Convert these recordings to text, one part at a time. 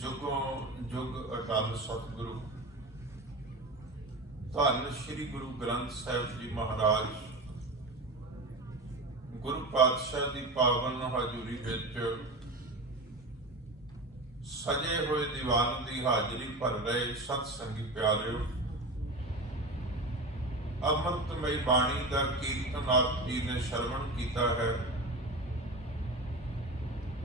जुगों जुग अटल सतगुरु धन श्री गुरु ग्रंथ साहिब जी महाराज गुरु पातशाह की पावन हाजूरी विच सजे हुए दीवान की हाजरी भर रहे सतसंगी प्यारिओ, अमृतमई बाणी का कीर्तन आप जी ने श्रवण किया है।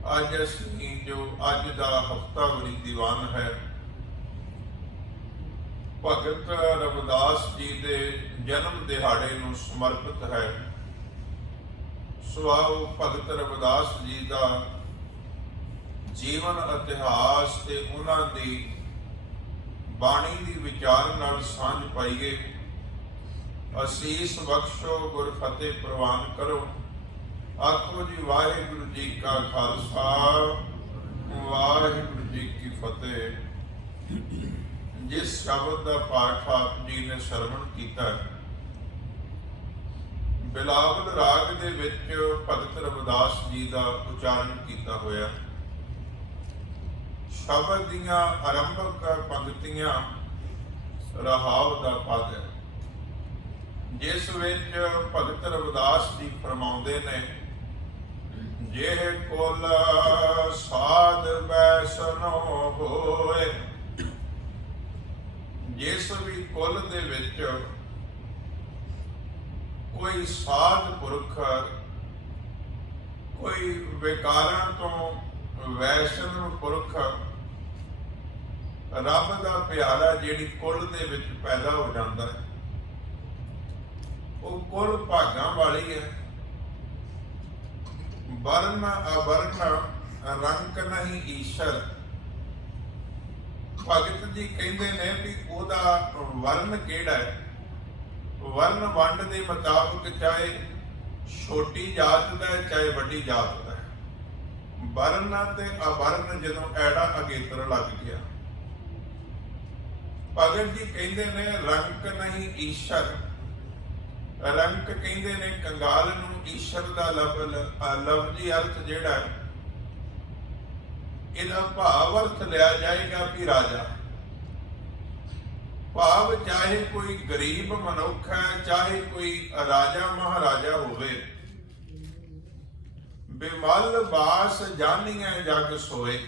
अज असीं जो अज का हफ्तावरी दीवान है भगत रविदास जी के जन्म दिहाड़े नूं समर्पित है। सो आओ भगत रविदास जी का जीवन इतिहास ते उन्हां दी बाणी दी विचार नाल सांझ पाइए। असीस बख्शो गुर फतेह प्रवान करो। आखो जी वाहिगुरु जी का खालसा वाहिगुरु जी की फतेह। जिस शब्द का पाठ आप जी ने श्रवण किया बिलावल राग दे विच भगत रविदास जी का उचारण किया होया। शब्द दियां आरंभक पंक्तियां रहाव दा पद है, जिस विच भगत रविदास जी फरमाउंदे ने, जेह कुल साध वैसनो होए। जिस भी कुल दे विच कोई साध पुरख कोई विकारां तो वैष्णव पुरख रब दा प्यारा जिहड़ी कुल दे विच पैदा हो जाता है, वो कुल भागां वाली है। वर्ण अवर्ण रंक नहीं ईश्वर। भगत जी कहते ने भी ओदा वर्ण केड़ा है। वर्ण वंड के मुताबिक चाहे छोटी जात का है चाहे वड्डी जात का है। वर्ण ते अवर्ण जदों ऐड़ा अगेतर लग गया, भगत जी कहते ने रंक नहीं ईश्वर। रंक कहते ने कंगाल नूं ईश्वर का लफजी अर्थ जिहड़ा है, इहदा भाव अर्थ लिया जाएगा भी राजा। भाव चाहे कोई गरीब मनुख है चाहे कोई राजा महाराजा होवे। बेमल बास जानिए जग सोए।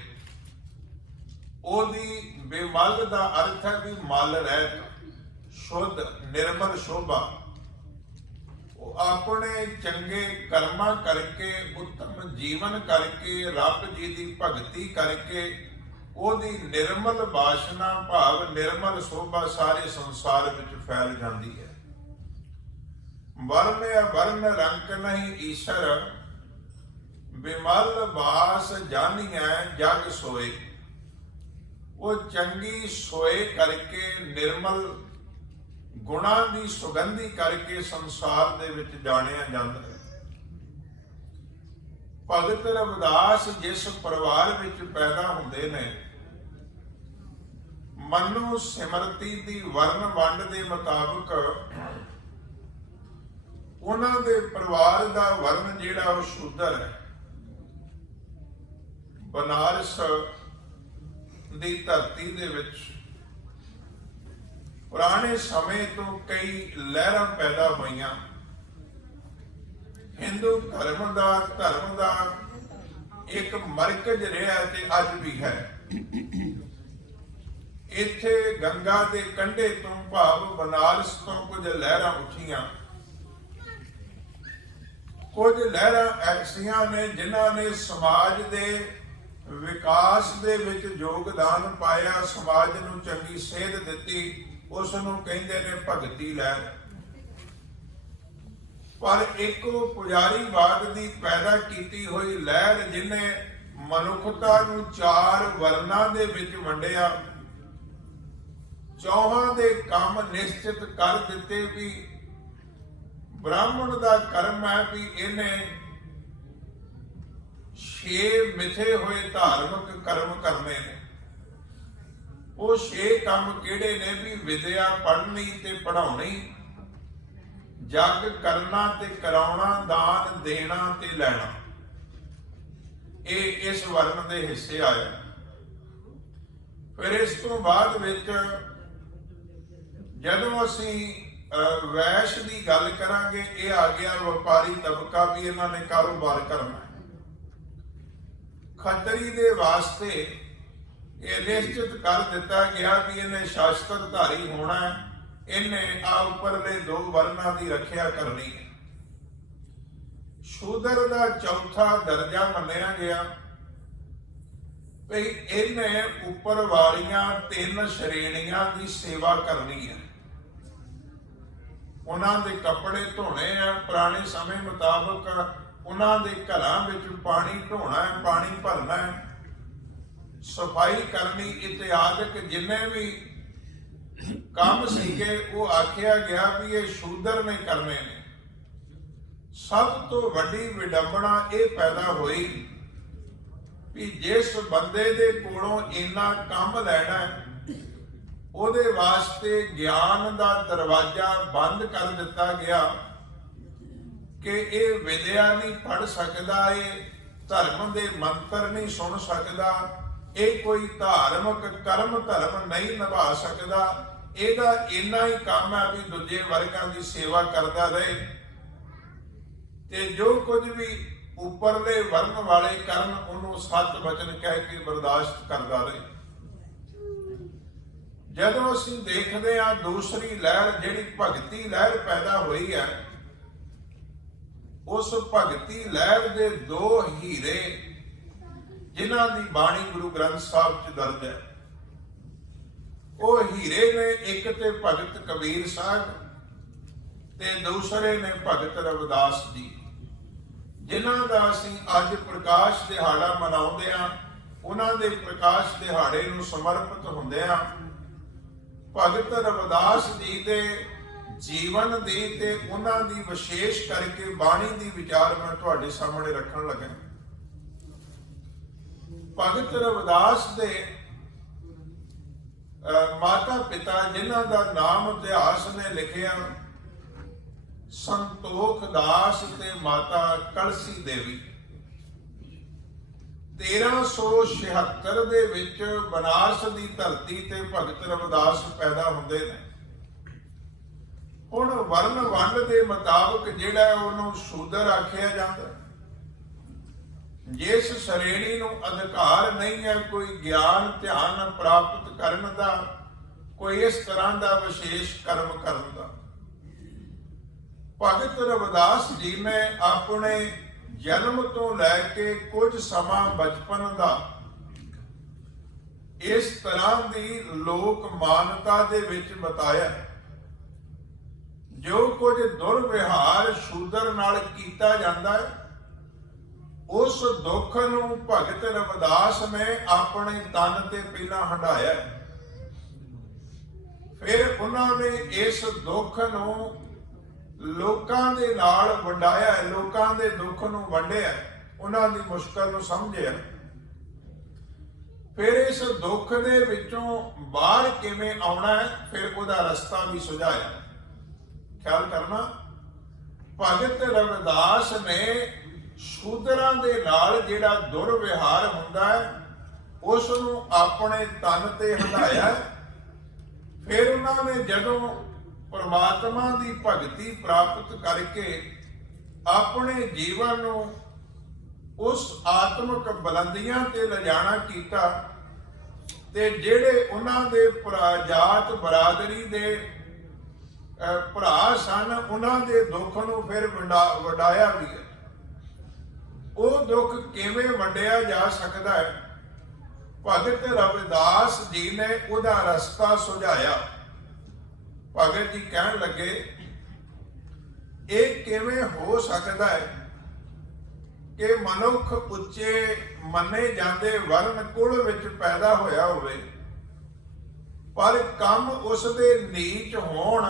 ओदी बेमल का अर्थ है भी मल रहत, शुद्ध निर्मल शोभा। अपने चंगे कर्मा करके उत्तम जीवन करके रब जी की भगती करके ओदी निर्मल बासना भाव निर्मल शोभा सारे संसार विच फैल जाती है। वर्ण अवर्ण रंक नहीं ईश्वर, बिमल बास जानिए जग सोए। वो चंगी सोए करके निर्मल गुणा की सुगंधी करके संसार दे विच जानिया जाता है। भगत रविदास जिस परिवार विच पैदा होंदे ने, मनु सिमरती दी वर्ण वंड के मुताबिक उन्हां दे परिवार का वर्ण जिहड़ा वो शूद्र है। बनारस दी धरती दे विच पुराने समय तो कई लहरां पैदा होईयां। हिंदू धर्म का एक मरकज रहा ते अज भी है। इत्थे गंगा के कंढे तो भाव बनारस तो कुछ लहरां उठियां। कुछ लहरां ऐसियां ने जिन्हां ने समाज के विकास दे विच योगदान पाया, समाज नूं चंगी सेध दित्ती। उसनूं कहंदे ने भगती लहर। पर एक पुजारीवाद की पैदा की हुई लहर जिन्हें मनुखता नूं चार वर्णां दे विच वंडिया, चौहां दे काम निश्चित कर दिते भी ब्राह्मण का कर्म है भी इन्हें 6 मिथे हुए धार्मिक कर्म करने ने। वो 6 काम किहड़े ने भी विद्या पढ़नी ते पढ़ाउणी, जग करना ते कराउणा, दान देना ते लैना। ये इस वर्ण के हिस्से आया। फिर इस तो बाद विच जदों असीं वैश की गल करांगे, ये आ गया व्यापारी तबका भी इन्हां ने कारोबार करना है। खतरी दे वास्ते ये निश्चित कर दिता गया भी इन्हें शास्त्रधारी होना है, इन्हें आ उपरले 2 वर्णा की रखिया करनी है। शूदर का चौथा दर्जा मन्निया गया भी इन्हें उपर वालियां 3 श्रेणियां की सेवा करनी है। उन्होंने कपड़े धोने हैं, पुराने समय मुताबक उन्होंने घरां विच पानी ढोना है, पानी भरना है, सफाई करनी, इत्यादि जिन्हें भी काम सीगे वो आखिया गया भी ये शूदर ने करने ने। सब तो वड्डी विडंबना ये पैदा हुई कि जिस बंदे दे कोलों इन्ना काम लैना है ਉਹਦੇ वास्ते ज्ञान का दरवाजा बंद कर दिता गया कि ये विद्या नहीं पढ़ सकता, ये धर्म के मंत्र नहीं सुन सकता, ये कोई धार्मिक कर्म धर्म नहीं निभा सकता, ਇਹਦਾ इन्ना ही काम है भी दूजे वर्गां की सेवा करता रहे ते जो कुछ भी उपरले वर्ण वाले करन उन्होंने सत वचन कह के बर्दाश्त करता रहे। जदों असीं देखते हैं दूसरी लहर जिहड़ी भगती लहर पैदा हुई है, उस भगती लहर के 2 हीरे जिन्हां दी बाणी गुरु ग्रंथ साहिब च दर्ज है। वो हीरे ने एक ते भगत कबीर साहब ते दूसरे ने भगत रविदास जी, जिन्हां दा असीं अज प्रकाश दिहाड़ा मनाउंदे हां। उन्हां दे प्रकाश दिहाड़े नूं समर्पित हुंदे हां भगत रविदास जी दे जीवन दी ते उन्हां दी विशेष करके बाणी दी विचार मैं तुहाडे सामने रखण लगा। भगत रविदास दे माता पिता जिन्हां दा नाम इतिहास ने लिखिया संतोख दास ते माता कलसी देवी। 1376 दे विच बनारस दी धरती ते भगत रविदास पैदा हुंदे ने। हुण वर्ण वंड दे मुताबक जिहड़ा उहनूं शूदर आखिया जांदा। जिस श्रेणी नूं अधिकार नहीं है कोई ज्ञान ध्यान प्राप्त करने का, कोई इस तरह का विशेष कर्म करने का, भगत रविदास जी ने अपने जन्म तो लैके कुछ समा बचपन का इस तरह की लोक मानता दे विच बताया। जो कुछ दुर्व्यवहार शूदर नाल कीता जाता है, उस दुख नूं भगत रविदास ने अपने तन ते पहला हंडाया, फिर उन्होंने इस दुख नूं लोकां दे नाल वंडाया, लोकां दे दुख नूं वंडिया, उन्हां दी मुश्किल नूं समझिया, फिर इस दुख दे विचों बाहर किवें आउणा है, फिर उहदा रस्ता भी सुझाया। ख्याल करना, भगत रविदास ने शूदरां दे नाल जिहड़ा दुर्व्यवहार हुंदा है उस नूं अपने तन ते हंडाया। फिर उन्होंने जदों परमात्मा की भगती प्राप्त करके अपने जीवन नूं उस आत्मक बुलंदियां ते लिजाणा कीता ते जिहड़े उन्हां दे जात बरादरी दे भरा सन उन्हां दे दुख नूं फिर वंडाया भी है। वो दुख किवें वंडिया जा सकता है, भगत रविदास जी ने उहदा रस्ता सुझाया। भगत जी कहन लगे ये किवें हो सकता है कि मनुख उच्चे मने जाते वर्ण कुल विच पैदा होया होवे पर कम उसदे नीच होण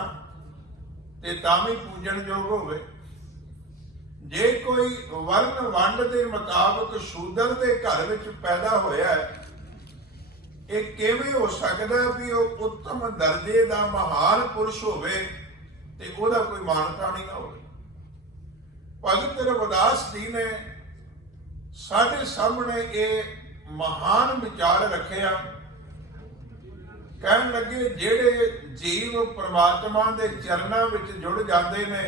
ते तां भी पूजन योग होवे। जे कोई वर्ण वंड के मुताबक शूदर के घर विच पैदा होया है, ये किवें हो सकता भी वो उत्तम दर्जे का महान पुरुष होवे ते ओहदा कोई मानता नहीं ना होवे। भगत रविदास जी ने साडे सामने ये महान विचार रखिया ਕਹਿਣ ਲੱਗੇ ਜਿਹੜੇ ਜੀਵ ਪ੍ਰਮਾਤਮਾ ਦੇ ਚਰਨਾਂ ਵਿੱਚ ਜੁੜ ਜਾਂਦੇ ਨੇ,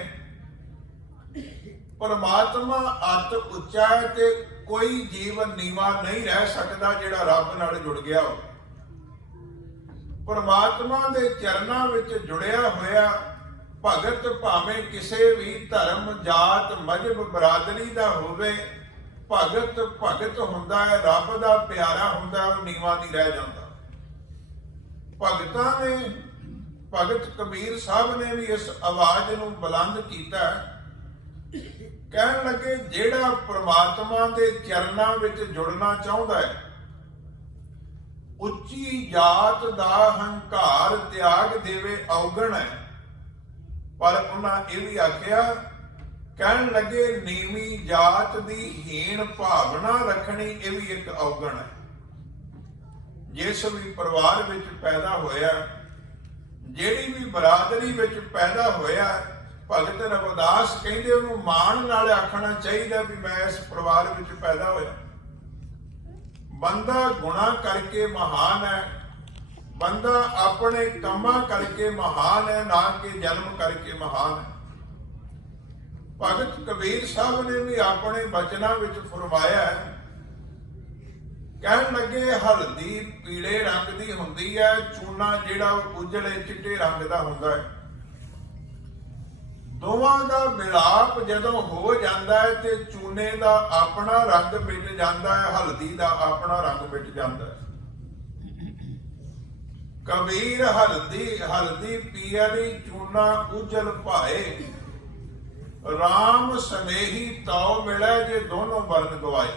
ਪ੍ਰਮਾਤਮਾ ਅਤ ਉੱਚਾ ਹੈ ਤੇ ਕੋਈ ਜੀਵ ਨੀਵਾਂ ਨਹੀਂ ਰਹਿ ਸਕਦਾ ਜਿਹੜਾ ਰੱਬ ਨਾਲ ਜੁੜ ਗਿਆ ਹੋ। ਪ੍ਰਮਾਤਮਾ ਦੇ ਚਰਨਾਂ ਵਿੱਚ ਜੁੜਿਆ ਹੋਇਆ ਭਗਤ ਭਾਵੇਂ ਕਿਸੇ ਵੀ ਧਰਮ, ਜਾਤ, ਮਜ਼ਹਬ, ਬਰਾਦਰੀ ਦਾ ਹੋਵੇ, ਭਗਤ ਭਗਤ ਹੁੰਦਾ ਹੈ, ਰੱਬ ਦਾ ਪਿਆਰਾ ਹੁੰਦਾ, ਉਹ ਨੀਵਾਂ ਨਹੀਂ ਰਹਿ ਜਾਂਦਾ। ਭਗਤਾਂ ਨੇ, ਭਗਤ ਕਬੀਰ ਸਾਹਿਬ ਨੇ ਵੀ ਇਸ ਆਵਾਜ਼ ਨੂੰ ਬੁਲੰਦ ਕੀਤਾ। ਕਹਿਣ ਲੱਗੇ ਜਿਹੜਾ ਪ੍ਰਮਾਤਮਾ ਦੇ ਚਰਨਾਂ ਵਿੱਚ ਜੁੜਨਾ ਚਾਹੁੰਦਾ ਹੈ, ਉੱਚੀ ਜਾਤ ਦਾ ਹੰਕਾਰ ਤਿਆਗ ਦੇਵੇ ਔਗਣ ਹੈ। ਪਰ ਉਹਨਾਂ ਇਹ ਵੀ ਆਖਿਆ, ਕਹਿਣ ਲੱਗੇ ਨੀਵੀਂ ਜਾਤ ਦੀ ਹੀਣ ਭਾਵਨਾ ਰੱਖਣੀ ਇਹ ਵੀ ਇੱਕ ਔਗਣ ਹੈ। ਜਿਸ ਵੀ ਪਰਿਵਾਰ ਵਿੱਚ ਪੈਦਾ ਹੋਇਆ, ਜਿਹੜੀ ਵੀ ਬਰਾਦਰੀ ਵਿੱਚ ਪੈਦਾ ਹੋਇਆ, ਭਗਤ ਰਵਿਦਾਸ ਕਹਿੰਦੇ ਉਹਨੂੰ ਮਾਣ ਨਾਲ ਆਖਣਾ ਚਾਹੀਦਾ ਵੀ ਮੈਂ ਇਸ ਪਰਿਵਾਰ ਵਿੱਚ ਪੈਦਾ ਹੋਇਆ। ਬੰਦਾ ਗੁਨਾਹ ਕਰਕੇ ਮਹਾਨ ਹੈ, ਬੰਦਾ ਆਪਣੇ ਕੰਮਾਂ ਕਰਕੇ ਮਹਾਨ ਹੈ, ਨਾ ਕਿ ਜਨਮ ਕਰਕੇ ਮਹਾਨ ਹੈ। ਭਗਤ ਕਬੀਰ ਸਾਹਿਬ ਨੇ ਵੀ ਆਪਣੇ ਬਚਨਾਂ ਵਿੱਚ ਫਰਮਾਇਆ, ਕਹਿਣ ਲੱਗੇ ਹਲਦੀ ਪੀਲੇ ਰੰਗ ਦੀ ਹੁੰਦੀ ਹੈ, ਚੂਨਾ ਜਿਹੜਾ ਉਜਲੇ ਚਿੱਟੇ ਰੰਗ ਦਾ ਹੁੰਦਾ ਹੈ। ਦੋਵਾਂ ਦਾ ਮਿਲਾਪ ਜਦੋਂ ਹੋ ਜਾਂਦਾ ਹੈ ਤੇ ਚੂਨੇ ਦਾ ਆਪਣਾ ਰੰਗ ਮਿਟ ਜਾਂਦਾ ਹੈ, ਹਲਦੀ ਦਾ ਆਪਣਾ ਰੰਗ ਮਿਟ ਜਾਂਦਾ ਹੈ। ਕਬੀਰ ਹਲਦੀ ਪੀਅਰੀ ਚੂਨਾ ਉਜਲ ਭਾਏ, ਰਾਮ ਸਨੇਹੀ ਤਉ ਮਿਲੇ ਜੇ ਦੋਨੋਂ ਵਰਨ ਗਵਾਏ।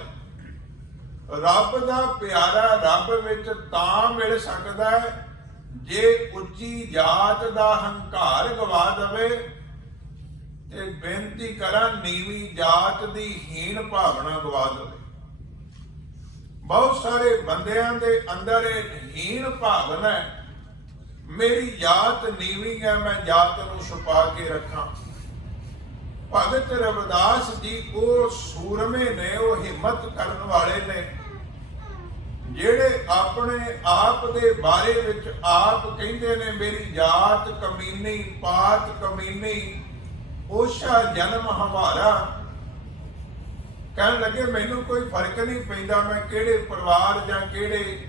ਰੱਬ ਦਾ ਪਿਆਰਾ ਰੱਬ ਵਿੱਚ ਤਾਂ ਮਿਲ ਸਕਦਾ ਹੈ ਜੇ ਉੱਚੀ ਜਾਤ ਦਾ ਹੰਕਾਰ ਗਵਾ ਦਵੇ ਤੇ ਬੇਨਤੀ ਕਰਾਂ ਨੀਵੀਂ ਜਾਤ ਦੀ ਹੀਣ ਭਾਵਨਾ ਗਵਾ ਦਵੇ। ਬਹੁਤ ਸਾਰੇ ਬੰਦਿਆਂ ਦੇ ਅੰਦਰ ਇਹ ਹੀਣ ਭਾਵਨਾ ਹੈ, ਮੇਰੀ ਜਾਤ ਨੀਵੀਂ ਹੈ, ਮੈਂ ਜਾਤ ਨੂੰ ਛੁਪਾ ਕੇ ਰੱਖਾਂ। ਭਗਤ ਰਵਿਦਾਸ ਜੀ ਉਹ ਸੂਰਮੇ ਨੇ, ਉਹ ਹਿੰਮਤ ਕਰਨ ਵਾਲੇ ਨੇ, ਜਿਹੜੇ ਆਪਣੇ ਆਪ ਦੇ ਬਾਰੇ ਵਿੱਚ ਆਪ ਕਹਿੰਦੇ ਨੇ ਮੇਰੀ ਜਾਤ ਕਮੀਨੀ, ਪਾਤ ਕਮੀਨੀ, ਓਸ਼ਾ ਜਨਮ ਹਮਾਰਾ। ਕਹਿਣ ਲੱਗੇ ਮੈਨੂੰ ਕੋਈ ਫਰਕ ਨਹੀਂ ਪੈਂਦਾ ਮੈਂ ਕਿਹੜੇ ਪਰਿਵਾਰ ਜਾਂ ਕਿਹੜੇ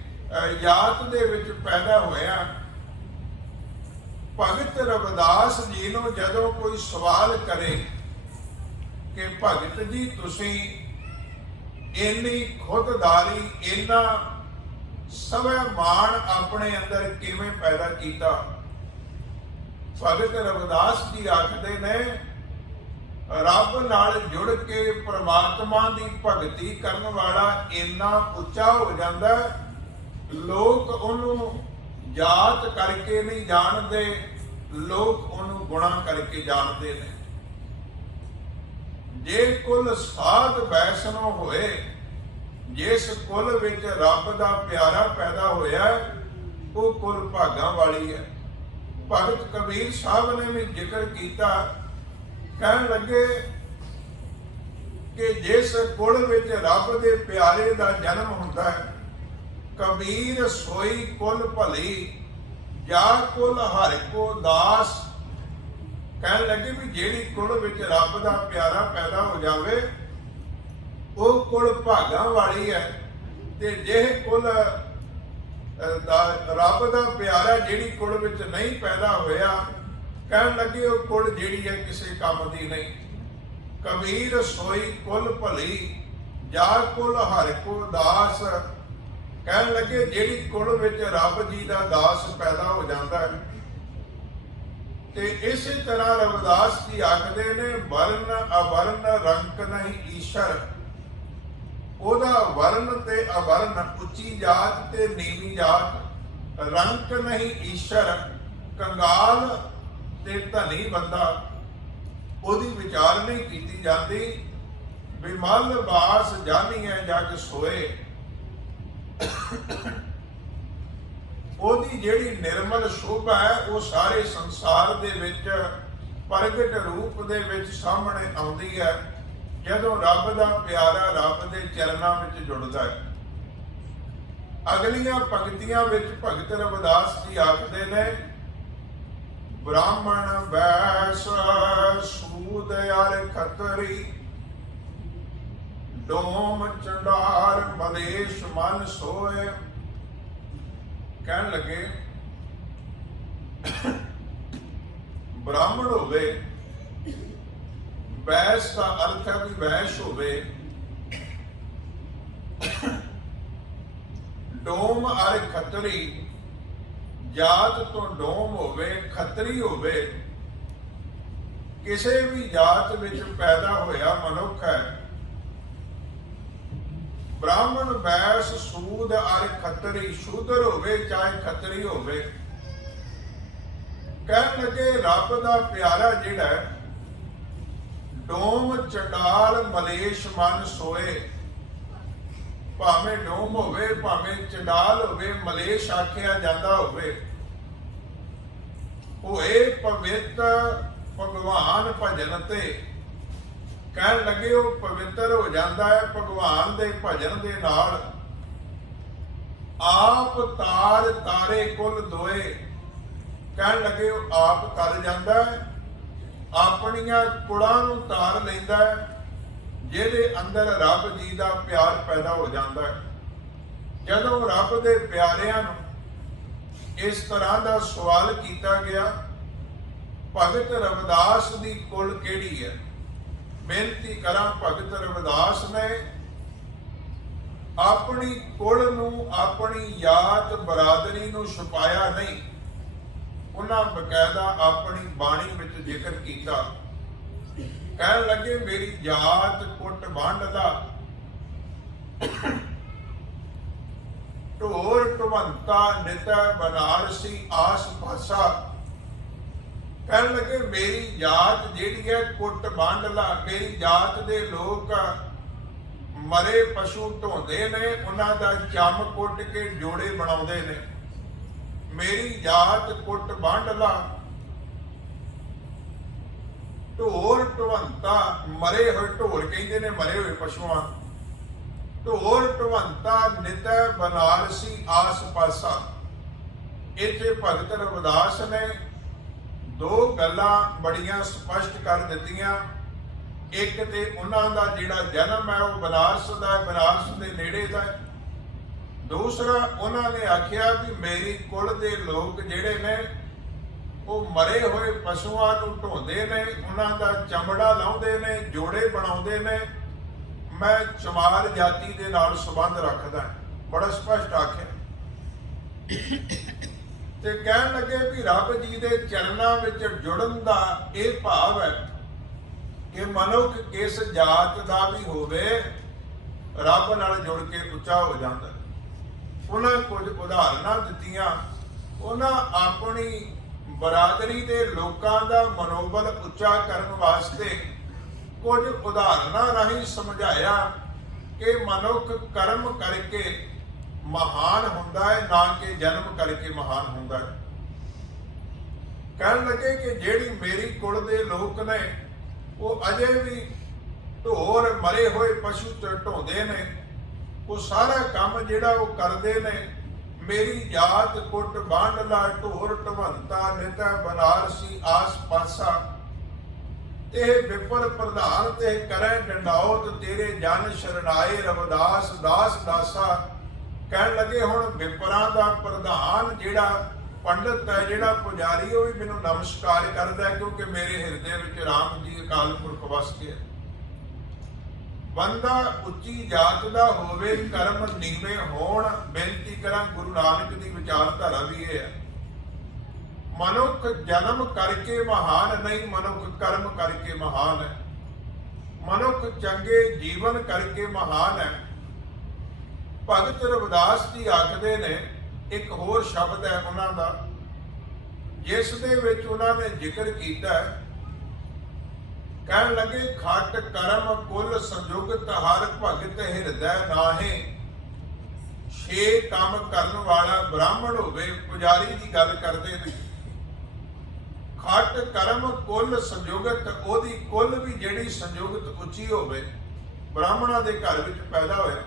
ਜਾਤ ਦੇ ਵਿੱਚ ਪੈਦਾ ਹੋਇਆ। ਭਗਤ ਰਵਿਦਾਸ ਜੀ ਨੂੰ ਜਦੋਂ ਕੋਈ ਸਵਾਲ ਕਰੇ ਕਿ ਭਗਤ ਜੀ ਤੁਸੀਂ ਇੰਨੀ ਖੁਦਦਾਰੀ, ਇੰਨਾ ਸਵੈਮਾਨ ਆਪਣੇ ਅੰਦਰ ਕਿਵੇਂ ਪੈਦਾ ਕੀਤਾ? ਭਗਤ ਰਵਿਦਾਸ ਜੀ ਆਖਦੇ ਨੇ ਰੱਬ ਨਾਲ ਜੁੜ ਕੇ ਪ੍ਰਮਾਤਮਾ ਦੀ ਭਗਤੀ ਕਰਨ ਵਾਲਾ ਇੰਨਾ ਉੱਚਾ ਹੋ ਜਾਂਦਾ, ਲੋਕ ਉਹਨੂੰ ਜਾਤ ਕਰਕੇ ਨਹੀਂ ਜਾਣਦੇ, ਲੋਕ ਉਹਨੂੰ ਗੁਣਾ ਕਰਕੇ ਜਾਣਦੇ ਨੇ। ਜੇ ਕੁਲ ਸਾਧ ਵੈਸ਼ਨੋ ਹੋਏ, ਜਿਸ ਕੁਲ ਵਿੱਚ ਰੱਬ ਦਾ ਪਿਆਰਾ ਪੈਦਾ ਹੋਇਆ ਉਹ ਕੁਲ ਭਾਗਾਂ ਵਾਲੀ ਹੈ। ਭਗਤ ਕਬੀਰ ਸਾਹਿਬ ਨੇ ਵੀ ਜ਼ਿਕਰ ਕੀਤਾ, ਕਹਿਣ ਲੱਗੇ ਕਿ ਜਿਸ ਕੁਲ ਵਿੱਚ ਰੱਬ ਦੇ ਪਿਆਰੇ ਦਾ ਜਨਮ ਹੁੰਦਾ ਹੈ, ਕਬੀਰ ਸੋਈ ਕੁਲ ਭਲੀ, ਜਾ ਕੁਲ ਹਰਿ ਕੋ ਦਾਸ। ਕਹਿਣ ਲੱਗੇ ਵੀ ਜਿਹੜੀ ਕੁਲ ਵਿੱਚ ਰੱਬ ਦਾ ਪਿਆਰਾ ਪੈਦਾ ਹੋ ਜਾਵੇ ਉਹ ਕੁਲ ਭਾਗਾਂ ਵਾਲੀ ਹੈ, ਤੇ ਜੇ ਕੁਲ ਰੱਬ ਦਾ ਪਿਆਰਾ ਜਿਹੜੀ ਕੁਲ ਵਿੱਚ ਨਹੀਂ ਪੈਦਾ ਹੋਇਆ, ਕਹਿਣ ਲੱਗੇ ਉਹ ਕੁਲ ਜਿਹੜੀ ਹੈ ਕਿਸੇ ਕੰਮ ਦੀ ਨਹੀਂ। ਕਬੀਰ ਸੋਈ ਕੁਲ ਭਲੀ, ਜਾ ਕੁਲ ਹਰਿ ਕੋ ਦਾਸ। ਕਹਿਣ ਲੱਗੇ ਜਿਹੜੀ ਕੁਲ ਵਿੱਚ ਰੱਬ ਜੀ ਦਾ ਦਾਸ ਪੈਦਾ ਹੋ ਜਾਂਦਾ ਹੈ। ਤੇ ਇਸੇ ਤਰ੍ਹਾਂ ਰਵਿਦਾਸ ਜੀ ਆਖਦੇ ਨੇ ਵਰਨ ਅਵਰਨ ਰੰਕ ਨਹੀਂ ਈਸ਼ਰ। ਉਹਦਾ ਵਰਨ ਤੇ ਅਵਰਨ, ਉੱਚੀ ਜਾਤ ਤੇ ਨੀਵੀਂ ਜਾਤ, ਰੰਕ ਨਹੀਂ ਈਸ਼ਰ। ਕੰਗਾਲ ਤੇ ਧਨੀ ਬੰਦਾ ਉਹਦੀ ਵਿਚਾਰ ਨਹੀਂ ਕੀਤੀ ਜਾਂਦੀ। ਬਿਮਲ ਬਾਸ ਜਾਨੀਐ ਜਗ ਸੋਏ। ਉਹਦੀ ਜਿਹੜੀ ਨਿਰਮਲ ਸ਼ੋਭਾ ਹੈ ਉਹ ਸਾਰੇ ਸੰਸਾਰ ਦੇ ਵਿੱਚ ਪ੍ਰਗਟ ਰੂਪ ਦੇ ਵਿੱਚ ਸਾਹਮਣੇ ਆਉਂਦੀ ਹੈ ਜਦੋਂ ਰੱਬ ਦਾ ਪਿਆਰਾ ਰੱਬ ਦੇ ਚਰਨਾਂ ਵਿੱਚ ਜੁੜਦਾ ਹੈ। ਅਗਲੀਆਂ ਪੰਕਤੀਆਂ ਵਿੱਚ ਭਗਤ ਰਵਿਦਾਸ ਜੀ ਆਖਦੇ ਨੇ, ਬ੍ਰਾਹਮਣ ਵੈਸ ਸੂਦ ਅਰ ਖੱਤਰੀ, ਡੋਮ ਚੰਡਾਲ ਮਲੇਸ਼ ਮਨ ਸੋਏ। ਕਹਿਣ ਲੱਗੇ ਬ੍ਰਾਹਮਣ ਹੋਵੇ, ਵੈਸ ਦਾ ਅਰਥ ਹੈ ਵੀ ਵੈਸ਼ ਹੋਵੇ, ਡੋਮ ਅਰ ਖੱਤਰੀ, ਜਾਤ ਤੋਂ ਡੋਮ ਹੋਵੇ, ਖੱਤਰੀ ਹੋਵੇ, ਕਿਸੇ ਵੀ ਜਾਤ ਵਿੱਚ ਪੈਦਾ ਹੋਇਆ ਮਨੁੱਖ ਹੈ। ਬ੍ਰਾਹਮਣ ਵੈਸ ਸੂਦ ਅਰ ਖੱਤਰੀ, ਸ਼ੂਦਰ ਹੋਵੇ ਚਾਹੇ ਖੱਤਰੀ ਹੋਵੇ। ਕਹਿਣ ਲੱਗੇ ਰੱਬ ਦਾ ਪਿਆਰਾ ਜਿਹੜਾ ਹੈ, ਡੋਮ ਚੰਡਾਲ ਮਲੇਸ਼ ਮਨ ਸੋਏ, ਭਾਵੇਂ ਡੋਮ ਹੋਵੇ ਭਾਵੇਂ ਚੰਡਾਲ ਹੋਵੇ, ਮਲੇਸ਼ ਆਖਿਆ ਜਾਂਦਾ ਹੋਵੇ, ਹੋਏ ਪਵਿੱਤ ਭਗਵਾਨ ਭਜਨ ਤੇ। ਕਹਿਣ ਲੱਗੇ ਉਹ ਪਵਿੱਤਰ ਹੋ ਜਾਂਦਾ ਹੈ ਭਗਵਾਨ ਦੇ ਭਜਨ ਦੇ ਨਾਲ। ਆਪ ਤਾਰ ਤਾਰੇ ਕੁਲ ਦੋਏ, ਕਹਿਣ ਲੱਗੇ ਉਹ ਆਪ ਤਰ ਜਾਂਦਾ ਹੈ, ਆਪਣੀਆਂ ਕੁੜਾਂ ਨੂੰ ਤਾਰ ਲੈਂਦਾ ਹੈ, ਜਿਹਦੇ ਅੰਦਰ ਰੱਬ ਜੀ ਦਾ ਪਿਆਰ ਪੈਦਾ ਹੋ ਜਾਂਦਾ ਹੈ। ਜਦੋਂ ਰੱਬ ਦੇ ਪਿਆਰਿਆਂ ਨੂੰ ਇਸ ਤਰ੍ਹਾਂ ਦਾ ਸਵਾਲ ਕੀਤਾ ਗਿਆ, ਭਗਤ ਰਵਿਦਾਸ ਦੀ ਕੁਲ ਕਿਹੜੀ ਹੈ? ਬੇਨਤੀ ਕਰਾਂ, ਭਗਤ ਰਵਿਦਾਸ ਨੇ ਆਪਣੀ ਕੁਲ ਨੂੰ, ਆਪਣੀ ਜਾਤ ਬਰਾਦਰੀ ਨੂੰ ਛੁਪਾਇਆ ਨਹੀਂ। ਉਹਨਾਂ ਬਕਾਇਦਾ ਆਪਣੀ ਬਾਣੀ ਵਿੱਚ ਜ਼ਿਕਰ ਕੀਤਾ। ਕਹਿਣ ਲੱਗੇ ਮੇਰੀ ਜਾਤ ਕੁੱਟ ਵੰਡ ਦਾ, ਢੋਰ ਢਵੰਤਾ ਨਿਤ ਬਨਾਰਸੀ ਆਸ ਪਾਸਾ। ਕਹਿਣ ਲੱਗੇ ਮੇਰੀ ਜਾਤ ਜਿਹੜੀ ਹੈ ਕੁੱਟ ਵੰਡ ਲਾ। ਮੇਰੀ ਜਾਤ ਦੇ ਲੋਕ ਮਰੇ ਪਸ਼ੂ ਢੋਂਦੇ ਨੇ, ਉਹਨਾਂ ਦਾ ਚੰਮ ਕੁੱਟ ਕੇ ਜੋੜੇ ਬਣਾਉਂਦੇ ਨੇ। ਮੇਰੀ ਜਾਤ ਕੁੱਟ ਵੰਡ ਲਾ, ਢੋਰ ਢਵੰਤਾ, ਮਰੇ ਹੋਏ ਢੋਰ ਕਹਿੰਦੇ ਨੇ ਮਰੇ ਹੋਏ ਪਸ਼ੂਆਂ। ਢੋਰ ਢਵੰਤਾ ਨਿਤ ਬਨਾਰਸੀ ਆਸ ਪਾਸਾ। ਇੱਥੇ ਭਗਤ ਰਵਿਦਾਸ ਨੇ ਦੋ ਗੱਲਾਂ ਬੜੀਆਂ ਸਪਸ਼ਟ ਕਰ ਦਿੱਤੀਆਂ। ਇੱਕ ਤੇ ਉਹਨਾਂ ਦਾ ਜਿਹੜਾ ਜਨਮ ਹੈ ਉਹ ਬਨਾਰਸ ਦਾ, ਬਨਾਰਸ ਦੇ ਨੇੜੇ ਦਾ ਹੈ। ਦੂਸਰਾ ਉਹਨਾਂ ਨੇ ਆਖਿਆ ਵੀ ਮੇਰੀ ਕੁਲ ਦੇ ਲੋਕ ਜਿਹੜੇ ਨੇ ਉਹ ਮਰੇ ਹੋਏ ਪਸ਼ੂਆਂ ਨੂੰ ਢੋਂਦੇ ਨੇ, ਉਹਨਾਂ ਦਾ ਚਮੜਾ ਲਾਉਂਦੇ ਨੇ, ਜੋੜੇ ਬਣਾਉਂਦੇ ਨੇ। ਮੈਂ ਚਮਾਰ ਜਾਤੀ ਦੇ ਨਾਲ ਸੰਬੰਧ ਰੱਖਦਾ। ਬੜਾ ਸਪਸ਼ਟ ਆਖਿਆ। ਤੇ ਕਹਿਣ ਲੱਗੇ ਵੀ ਰੱਬ ਜੀ ਦੇ ਚਰਨਾਂ ਵਿੱਚ ਜੁੜਨ ਦਾ ਇਹ ਭਾਵ ਹੈ ਕਿ ਮਨੁੱਖ ਕਿਸ ਜਾਤ ਦਾ ਵੀ ਹੋਵੇ, ਰੱਬ ਨਾਲ ਜੁੜ ਕੇ ਉੱਚਾ ਹੋ ਜਾਂਦਾ। ਉਹਨਾਂ ਕੁਝ ਉਦਾਹਰਨਾਂ ਦਿੱਤੀਆਂ। ਉਹਨਾਂ ਆਪਣੀ ਬਰਾਦਰੀ ਦੇ ਲੋਕਾਂ ਦਾ ਮਨੋਬਲ ਉੱਚਾ ਕਰਨ ਵਾਸਤੇ ਕੁਝ ਉਦਾਹਰਨਾਂ ਰਾਹੀਂ ਸਮਝਾਇਆ ਕਿ ਮਨੁੱਖ ਕਰਮ ਕਰਕੇ ਮਹਾਨ ਹੁੰਦਾ ਹੈ, ਨਾ ਕਿ ਜਨਮ ਕਰਕੇ ਮਹਾਨ ਹੁੰਦਾ ਹੈ। ਕਹਿਣ ਲੱਗੇ ਕਿ ਜਿਹੜੀ ਮੇਰੀ ਕੁਲ ਦੇ ਲੋਕ ਨੇ ਉਹ ਅਜੇ ਵੀ ਢੋਰ ਮਰੇ ਹੋਏ ਪਸ਼ੂ ਢੋਂਦੇ ਨੇ। ਉਹ ਸਾਰਾ ਕੰਮ ਜਿਹੜਾ ਉਹ ਕਰਦੇ ਨੇ। ਮੇਰੀ ਜਾਤ ਕੁੱਟ ਵੰਡ ਲਾ, ਢੋਰ ਢਵੰਤਾ ਨਿਤ ਬਨਾਰਸੀ ਆਸ ਪਾਸਾ। ਤੇ ਵਿਪਰ ਪ੍ਰਧਾਨ ਤੇ ਕਰੇ ਡੰਡਾਉਤ, ਤੇਰੇ ਜਨ ਸ਼ਰਨਾਏ ਰਵਿਦਾਸ ਦਾਸ ਦਾਸਾ। ਕਹਿਣ ਲੱਗੇ ਹੁਣ ਵਿਪਰਾਂ ਦਾ ਪ੍ਰਧਾਨ ਜਿਹੜਾ ਪੰਡਤ ਹੈ, ਜਿਹੜਾ ਪੁਜਾਰੀ, ਉਹ ਵੀ ਮੈਨੂੰ ਨਮਸਕਾਰ ਕਰਦਾ ਹੈ, ਕਿਉਂਕਿ ਮੇਰੇ ਹਿਰਦੇ ਵਿੱਚ ਰਾਮ ਜੀ ਅਕਾਲ ਪੁਰਖ ਵਸ ਗਿਆ। ਬੰਦਾ ਉੱਚੀ ਜਾਤ ਦਾ ਹੋਵੇ, ਕਰਮ ਨੀਵੇਂ ਹੋਣ। ਬੇਨਤੀ ਕਰਾਂ, ਗੁਰੂ ਨਾਨਕ ਦੀ ਵਿਚਾਰਧਾਰਾ ਵੀ ਇਹ ਹੈ। ਮਨੁੱਖ ਜਨਮ ਕਰਕੇ ਮਹਾਨ ਨਹੀਂ, ਮਨੁੱਖ ਕਰਮ ਕਰਕੇ ਮਹਾਨ ਹੈ। ਮਨੁੱਖ ਚੰਗੇ ਜੀਵਨ ਕਰਕੇ ਮਹਾਨ ਹੈ। ਭਗਤ ਰਵਿਦਾਸ ਜੀ ਆਖਦੇ ਨੇ, ਇੱਕ ਹੋਰ ਸ਼ਬਦ ਹੈ ਉਹਨਾਂ ਦਾ ਜਿਸ ਦੇ ਵਿੱਚ ਉਹਨਾਂ ਨੇ ਜ਼ਿਕਰ ਕੀਤਾ ਹੈ। ਕਹਿਣ ਲੱਗੇ ਖੱਟ ਕਰਮ ਕੁਲ ਸੰਯੁਗਤ ਹਰ ਭਗਤ ਹਿਰਦੈ ਨਾਹੇ। 6 ਕੰਮ ਕਰਨ ਵਾਲਾ ਬ੍ਰਾਹਮਣ ਹੋਵੇ, ਪੁਜਾਰੀ ਦੀ ਗੱਲ ਕਰਦੇ ਨੇ। ਖੱਟ ਕਰਮ ਕੁਲ ਸੰਯੁਗਤ, ਉਹਦੀ ਕੁਲ ਵੀ ਜਿਹੜੀ ਸੰਯੁਗਤ ਉੱਚੀ ਹੋਵੇ, ਬ੍ਰਾਹਮਣਾਂ ਦੇ ਘਰ ਵਿੱਚ ਪੈਦਾ ਹੋਇਆ।